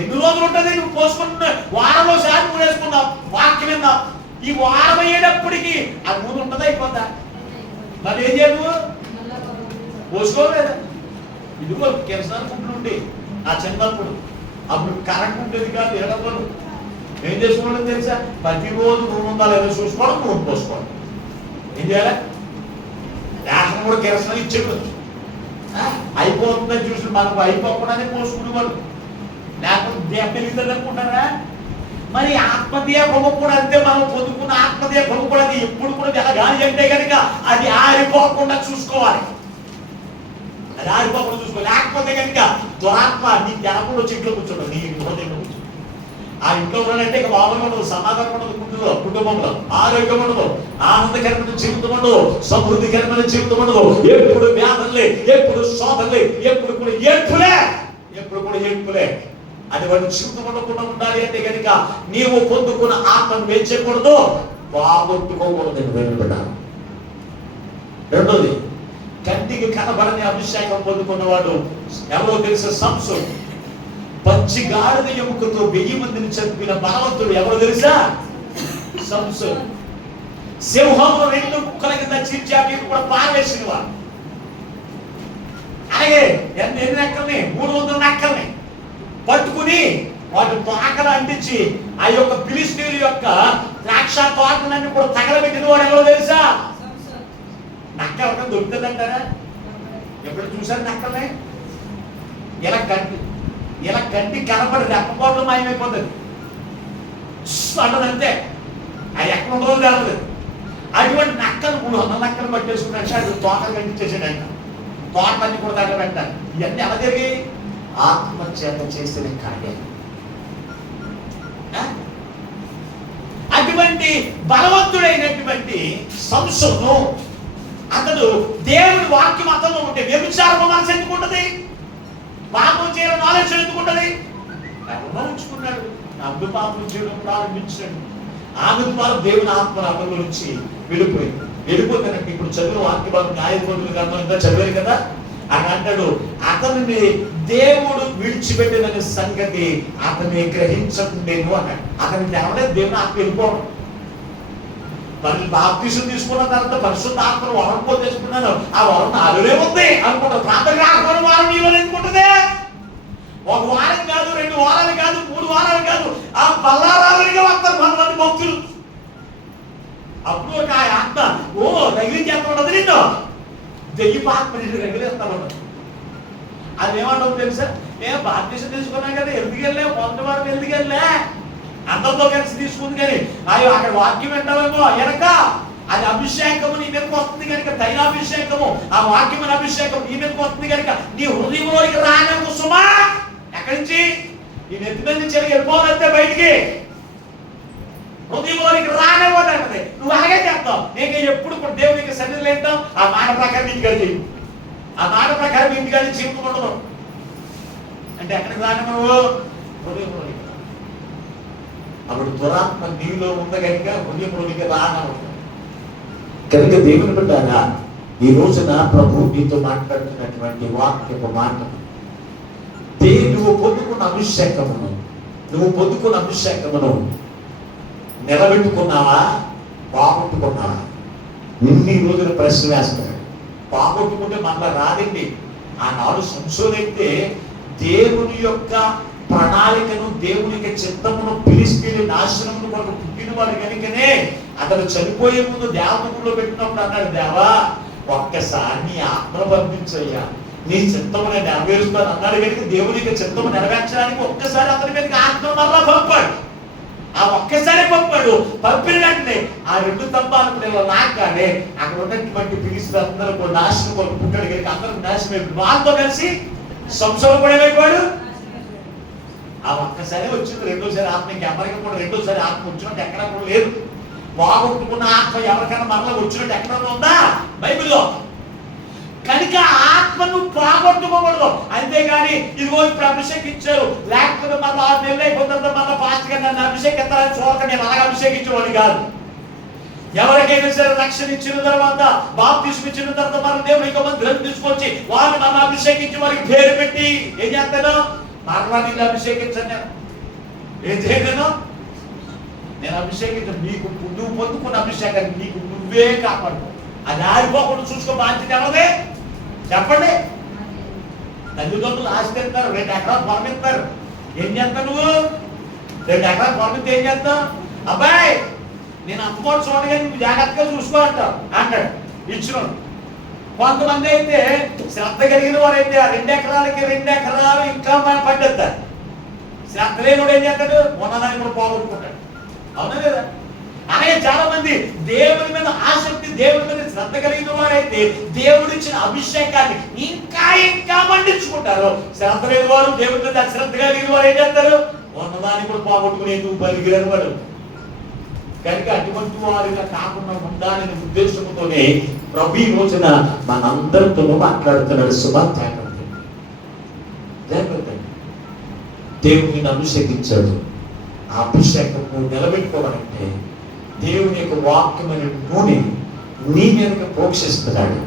ఎన్ని రోజులు ఉంటుంది? నువ్వు పోసుకుంటున్నా వారంలో సారి నూనె వేసుకున్నావు, వాక్యం విన్నావు. ఈ వారం అయ్యేటప్పటికి ఆ నూనె ఉంటుందా, అయిపోద్దా? మరి ఏం చేయను, పోసుకోలేదు. ఇదిగో కిరసనాలు కుంటుండే ఆ చిన్నప్పుడు, అప్పుడు కరెంట్ ఉండేది కాదు. ఎడపలు ఏం చేసుకోవడం తెలుసా, ప్రతిరోజు నూనె ఉందా లేదా చూసుకోవడం, నూనె పోసుకోవడం. ఏం చేయాలి? రేషన్ కూడా కిరసనాలు ఇచ్చేవాడు. అయిపోతుందని చూసి మనకు అయిపోకుండానే పోసుకునేవాడు. లేకపోతే దీపం వెలుగుతుంది అనుకుంటారా? మరి ఆత్మదీపము కూడా అంతే. మనం పొందుకున్న ఆత్మదీపము కూడా అది ఎప్పుడు కూడా వెలగాలి అంటే కనుక అది ఆరిపోకుండా చూసుకోవాలి. అది ఆరిపోకుండా చూసుకోవాలి. లేకపోతే కనుక దురాత్మ నీ జ్ఞాపంలో చెట్లు కూర్చోడు, నీ హృదయంలో కూర్చోడు. ఆ ఇంట్లో ఉన్నాడంటే ఇక మామూలుగా ఉండదు, సమాధానం ఉండదు, కుటుంబంలో ఆరోగ్యం ఉండదు, ఆనందకరమైన జీవితం ఉండదు, సమృద్ధికరమైన జీవితం ఉండదు. ఎప్పుడు వ్యాధులే, ఎప్పుడు శోధనలే, ఎప్పుడు కూడా ఏడ్పులే. అటువంటి జీవితం ఉండకుండా ఉండాలి అంటే కనుక నీవు పొందుకున్న ఆత్మను వేయకూడదు, బాగొట్టుకోకూడదు. రెండోది, కంటికి కనబడని అభిషేకం పొందుకున్నవాడు ఎవరో తెలుసా? సంసోను. పచ్చి గాడిద ఎముకతో 1000 మందిని చంపిన బలవంతుడు ఎవరో తెలుసా? సంసోను. సింహంలో 2 ముక్కల కింద చీల్చి అవి కూడా పారవేసిన వాడు. అలాగే ఎన్ని నక్కల్ని, 300 నక్కల్ని పట్టుకుని వాటి తోకలు అంటించి ఆ యొక్క ఫిలిష్తీయుల యొక్క ద్రాక్ష తోటలన్నీ కూడా తగలబెట్టిన వాడు ఎవరో తెలుసా? నక్క ఎవరికైనా దొరుకుతుందంటారా? ఎప్పుడు చూసారు నక్కలే? ఇలా కంటి కనపడి రెప్పకోట్లు మాయమైపోతుంది అంటదంతే. అది ఎక్కడ ఉండదో తెలియదు. అటువంటి నక్కలు 300 నక్కలు పట్టేసుకున్నాడు. అది తోటలు కట్టించేసాడంట. తోటలన్నీ కూడా దగ్గర పెట్టాలి. ఇవన్నీ ఎలా జరిగాయి? ఆత్మచేత చేసిన కార్యాలు. అటువంటి బలవంతుడైనటువంటి సంసోను అతడు దేవుడి వాక్యం అతను ఉంటే వ్యభిచారం మనసు ఎందుకు ఉంటుంది? పాపం చేయడం ఆలోచన ఎందుకు ఉంటుంది? ఉంచుకున్నాడు. అబ్బు పాపం చేయడం ప్రారంభించాడు. ఆమె ద్వారా దేవుని ఆత్మ అతని నుంచి వెళ్ళిపోతానంటే ఇప్పుడు చదువు వాక్య భాగం న్యాయపరులు గ్రంథంగా చదివారు కదా. అని అంటాడు, అతనిని దేవుడు విడిచిపెట్టిన సంగతి అతన్ని గ్రహించకుండేను అన్నాడు. అతనికి ఎవరైతే దేవుని ఆత్మ వెళ్ళిపోవడం. బాప్తిసం తీసుకున్న తర్వాత పరిశుద్ధ ఆత్మను వరం పొందేసుకున్నాను. ఆ వరం నాలుగే ఉంది అనుకుంటారు. ప్రాంతం ఆత్మను వారం నీలో ఎందుకుంటుంది? 1 వారం కాదు, 2 వారాలు కాదు, 3 వారాలు కాదు, ఆ బల్లారాలుగా వస్తారు కొంతమంది భక్తులు. అప్పుడు ఒక ఆత్మ రగిలించేస్తాడు. నిన్ను దెయ్యపు ఆత్మ నిన్ను రగిలేస్తామన్నది. అది ఏమంటావు తెలుసా? నేను బాప్తిసం తీసుకున్నాం కదా, ఎందుకు వెళ్ళే? మొదటి వారం ఎందుకు వెళ్ళే? అందరితో కలిసి తీసుకుంది కానీ అయ్యో అక్కడ వాక్యం వింటామేమో వెనక అది అభిషేకము నీ మీదకి వస్తుంది కనుక, తైలాభిషేకము, ఆ వాక్యమైన అభిషేకం నీ మీదకి వస్తుంది కనుక నీ హృదయంలోకి రానివ్వకు సుమా. ఎక్కడి నుంచి? నీ నెత్తి మీద నుంచి వెళ్ళిపోవాలంటే బయటికి హృదయంలోకి రానివ్వదంటే నువ్వు అలాగే చేస్తావు. నేను ఎప్పుడు దేవునికి సన్నిధిలో ఏంటావు? ఆ మాట ప్రకారం ఇంటికి చెయ్యి. ఆ మాట ప్రకారం ఇంటికి జీవితం ఉండదు. అంటే ఎక్కడికి రానివ్వవు? హృదయంలోకి. అప్పుడు దురాత్మ నీలో ఉంది కనుక హృదయంలోనికి రానవుతుంది. కనుక దేవుని బిడ్డారా, ఈ రోజున ప్రభు నీతో మాట్లాడుతున్నటువంటి వాక్యపు మాట, నువ్వు పొందుకున్న అభిషేకమును నిలబెట్టుకున్నావా, పోగొట్టుకున్నావా? ఇన్ని రోజులు ప్రశ్న వేస్తున్నాడు. పోగొట్టుకుంటే మళ్ళా రాదండి. ఆనాడు సంసోనైతే దేవుని యొక్క ప్రణాళికను, దేవుని యొక్క చిత్తమును, ఫిలిష్తీయుల నాశనమును కొరకు పుట్టినవాడు కనుకనే అతను చనిపోయే ముందు దేవతలో పెట్టినప్పుడు అన్నాడు, దేవా ఒక్కసారి నీ ఆత్మను పంపించయ్యా, నీ చిత్తము నేను నెరవేరుస్తాను అన్నాడు. కనుక దేవుని యొక్క చిత్తము నెరవేర్చడానికి ఒక్కసారి అతని మీదకి ఆత్మ మరలా పంపాడు. ఆ ఒక్కసారి పంపాడు. పంపిన వెంటనే ఆ 2 స్తంభాలకు నేను నాకనే అక్కడ ఉన్నటువంటి ఫిలిష్తీయులు అందరూ కూడా నాశనం కొరకు పుట్టాడు. కనుక అందరూ నాశనం అయిపోయి వాళ్ళతో కలిసి సంసోను కూడా ఏమైపోయాడు. ఆ ఒక్కసారి వచ్చింది. రెండోసారి ఆత్మ ఇంకెవరికి కూడా రెండోసారి ఆత్మ వచ్చినట్టు ఎక్కడా కూడా లేదు. పోగొట్టుకున్న ఆత్మ ఎవరికైనా మరలా వచ్చినట్టు ఎక్కడన్నా ఉందా బైబిల్లో? కనుక ఆత్మను పోగొట్టుకోకూడదు. అంతేగాని ఇదిగో ఇప్పుడు అభిషేకించారు, లేకపోతే మళ్ళీ 6 నెలలు అయిపోతుంది మళ్ళీ ఫాస్ట్ గా నన్ను అభిషేకిస్తారని చూడక నేను అలాగే అభిషేకించేవాడు కాదు. ఎవరికైనా సరే రక్షణ ఇచ్చిన తర్వాత, బాప్తిసం ఇచ్చిన తర్వాత మన దేవుడు ఇంకో మందిరం తీసుకొచ్చి వారిని మనం అభిషేకించి వారికి పేరు పెట్టి ఏం చేస్తాను? మరలా నీళ్ళు అభిషేకించను. ఏం చేయను? నేను అభిషేకించను. నీకు నువ్వు పొందుకున్న అభిషేకాన్ని నీకు నువ్వే కాపాడు. అది ఆరిపోకుండా చూసుకో బాధ్యత ఎవరిదే? చెప్పండి. తల్లిదండ్రులు ఆస్తి ఇస్తారు, 2 ఎకరాలు పొలం ఇస్తారు. ఏం చేస్తావు నువ్వు? 2 ఎకరాలు పొలం ఇస్తే ఏం చేస్తావు? అబ్బాయి నేను అమ్మోడు చూడగా నువ్వు జాగ్రత్తగా చూసుకో అంటాడు ఇచ్చినోడు. కొంతమంది అయితే శ్రద్ధ కలిగిన వారు అయితే ఆ 2 ఎకరాలకి 2 ఎకరాలు ఇంకా పడ్డేస్తారు. శ్రద్ధ లేనివాడు ఏం చేస్తాడు? ఉన్నదాన్ని కూడా పోగొట్టుకుంటాడు. అవునా లేదా? అలాగే చాలా మంది దేవుని మీద ఆసక్తి, దేవుని మీద శ్రద్ధ కలిగిన వారైతే దేవుడిచ్చిన అభిషేకాన్ని ఇంకా ఇంకా మండించుకుంటారు. శ్రద్ధ లేని వారు, దేవుని మీద అశ్రద్ధ కలిగిన వారు ఏం చేస్తారు? ఉన్నదాన్ని కూడా పోగొట్టుకునేందుకు పలికిరాని వాడు. కనుక అటువంటి వారిగా కాకుండా ఉండాలనే ఉద్దేశంతోనే ప్రభు ఈ రోజున మనందరితో మాట్లాడుతున్నాడు. శుభాకాంక్షలు. జాగ్రత్త. దేవుని అభిషేకించాడు. ఆ అభిషేకం నిలబెట్టుకోవాలంటే దేవుని యొక్క వాక్యమైన నూనె నీ మీదకి ప్రోక్షిస్తున్నాడు.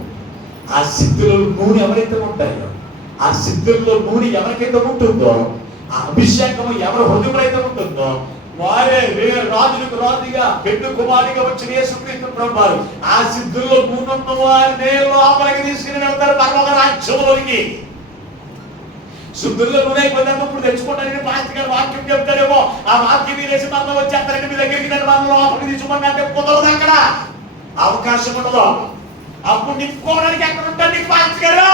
ఆ సిద్ధులలో నూనె ఎవరైతే ఉంటాయో, ఆ సిద్ధుల్లో నూనె ఎవరికైతే ఉంటుందో, ఆ అభిషేకము ఎవరి హృదయంలో అయితే ఉంటుందో వారే రాజులకు రాజుగా, పెద్ద కుమారుడిగా వచ్చిన యేసుక్రీస్తు ప్రభువారు ఆ సిద్ధుల్లో నూనె ఉన్న వారిని లోపలికి తీసుకుని వెళ్తారు పరలోక రాజ్యంలోకి. శుద్ధుల్లో నూనె అయిపోయిందాక ఇప్పుడు తెచ్చుకోవడానికి పాస్టర్ గారు వాక్యం చెప్తారేమో, ఆ వాక్యం మీరేసి మనలో వచ్చేస్తారంటే మీ దగ్గరికి నేను మనలో లోపలికి తీసుకోమని అంటే కుదరదు, అక్కడ అవకాశం ఉండదు. అప్పుడు నింపుకోవడానికి ఎక్కడ ఉంటాడు నీకు పాస్టర్ గారు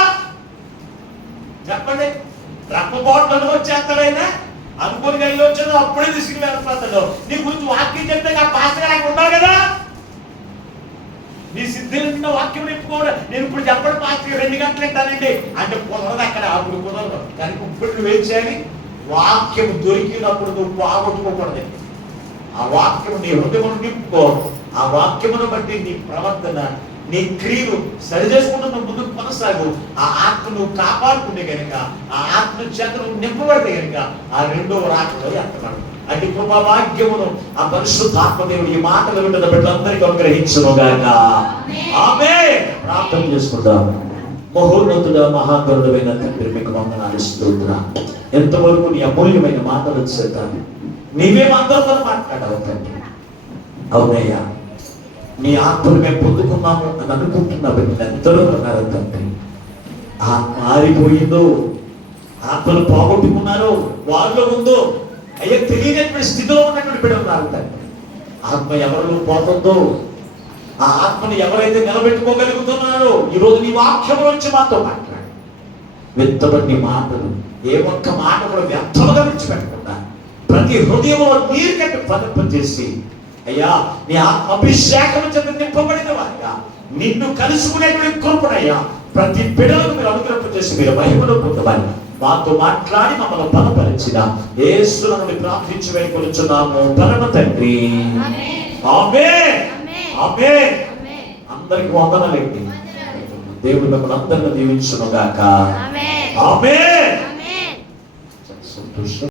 చెప్పండి? రప్ప బాటలో వచ్చేస్తాడైనా అనుకుని వెళ్ళి వచ్చాడు, అప్పుడే తీసుకుని వెళ్ళిపోతాడు. నీ గురించి వాక్యం చెప్తే ఆ పాస్టర్ గారు అక్కడ ఉండాలి కదా. నీ సిద్ధులున్న వాక్యం నింపుకోవడం నేను ఇప్పుడు చెప్పడం పాస్టర్ గారు 2 గంటలు వింటానండి అంటే కుదరదు, అక్కడ అప్పుడు కుదరదు. కానీ ఇప్పుడు నువ్వేం చేయాలి? వాక్యం దొరికినప్పుడు నువ్వు పోగొట్టుకోకూడదు. ఆ వాక్యం నీ హృదయమును నింపుకో. ఆ వాక్యమును బట్టి నీ ప్రవర్తన, నీ క్రియలు సరి చేసుకుంటూ నువ్వు ముందుకు కొనసాగు. ఆ ఆత్మ నువ్వు కాపాడుకునే కనుక, ఆ ఆత్మ చేత నువ్వు నింపబడితే కనుక ఆ 2వ రాకలో ఎత్తబడు. అటు కృపా భాగ్యమును ఆ పరిశుద్ధాత్మ దేవుడు ఈ మాటలు వింటున్న బిడ్డలందరికీ అనుగ్రహించునుగాక. ఆమేన్. ప్రార్థన చేసుకుందాం. మహోన్నతుడ మహాగరుడమైన తండ్రి, మీకు వందనాలు స్తోత్రాలు. ఎంతవరకు నీ అమూల్యమైన మాటలు చేద్దాం. నీవే అందరితో మాట్లాడావు తండ్రి. అవునయ్యా, నీ ఆత్మను మేము పొందుకున్నాము అని అనుకుంటున్నా ఎందరో ఉన్నారు తండ్రి. ఆత్మ ఆరిపోయిందో, ఆత్మను పోగొట్టుకున్నారో, వాళ్ళలో ఉందో అయ్యా తెలియనటువంటి స్థితిలో ఉన్నటువంటి బిడ్డలు ఉన్నారు తండ్రి. ఆత్మ ఎవరిలో పోతుందో, ఆ ఆత్మను ఎవరైతే నిలబెట్టుకోగలుగుతున్నారో ఈరోజు నీ వాక్యంలో వచ్చి మాతో మాట్లాడు. విత్తబడి మాటలు ఏ ఒక్క మాట కూడా వ్యర్థముగా విడిచిపెట్టకుండా ప్రతి హృదయంలో నీరు కట్టి ఫలింపజేసి అయ్యా నీ ఆత్మ అభిషేకం చేత నింపబడిన వారిగా నిన్ను కలుసుకునేటువంటి కృపనయ్యా ప్రతి బిడ్డలకు మీరు అనుగ్రహింపజేసి మీరు మహిమలో పొందవాలి. మాతో మాట్లాడి మమ్మల్ని బలపరిచిన యేసును ప్రార్థించి వేడుకొనుచున్నాము పరమ తండ్రి. ఆమేన్. ఆమేన్. అందరికి వందనాలండి. దేవుడు మిమ్మల్ని అందరిని దీవించును గాక. ఆమేన్. సంతోషం.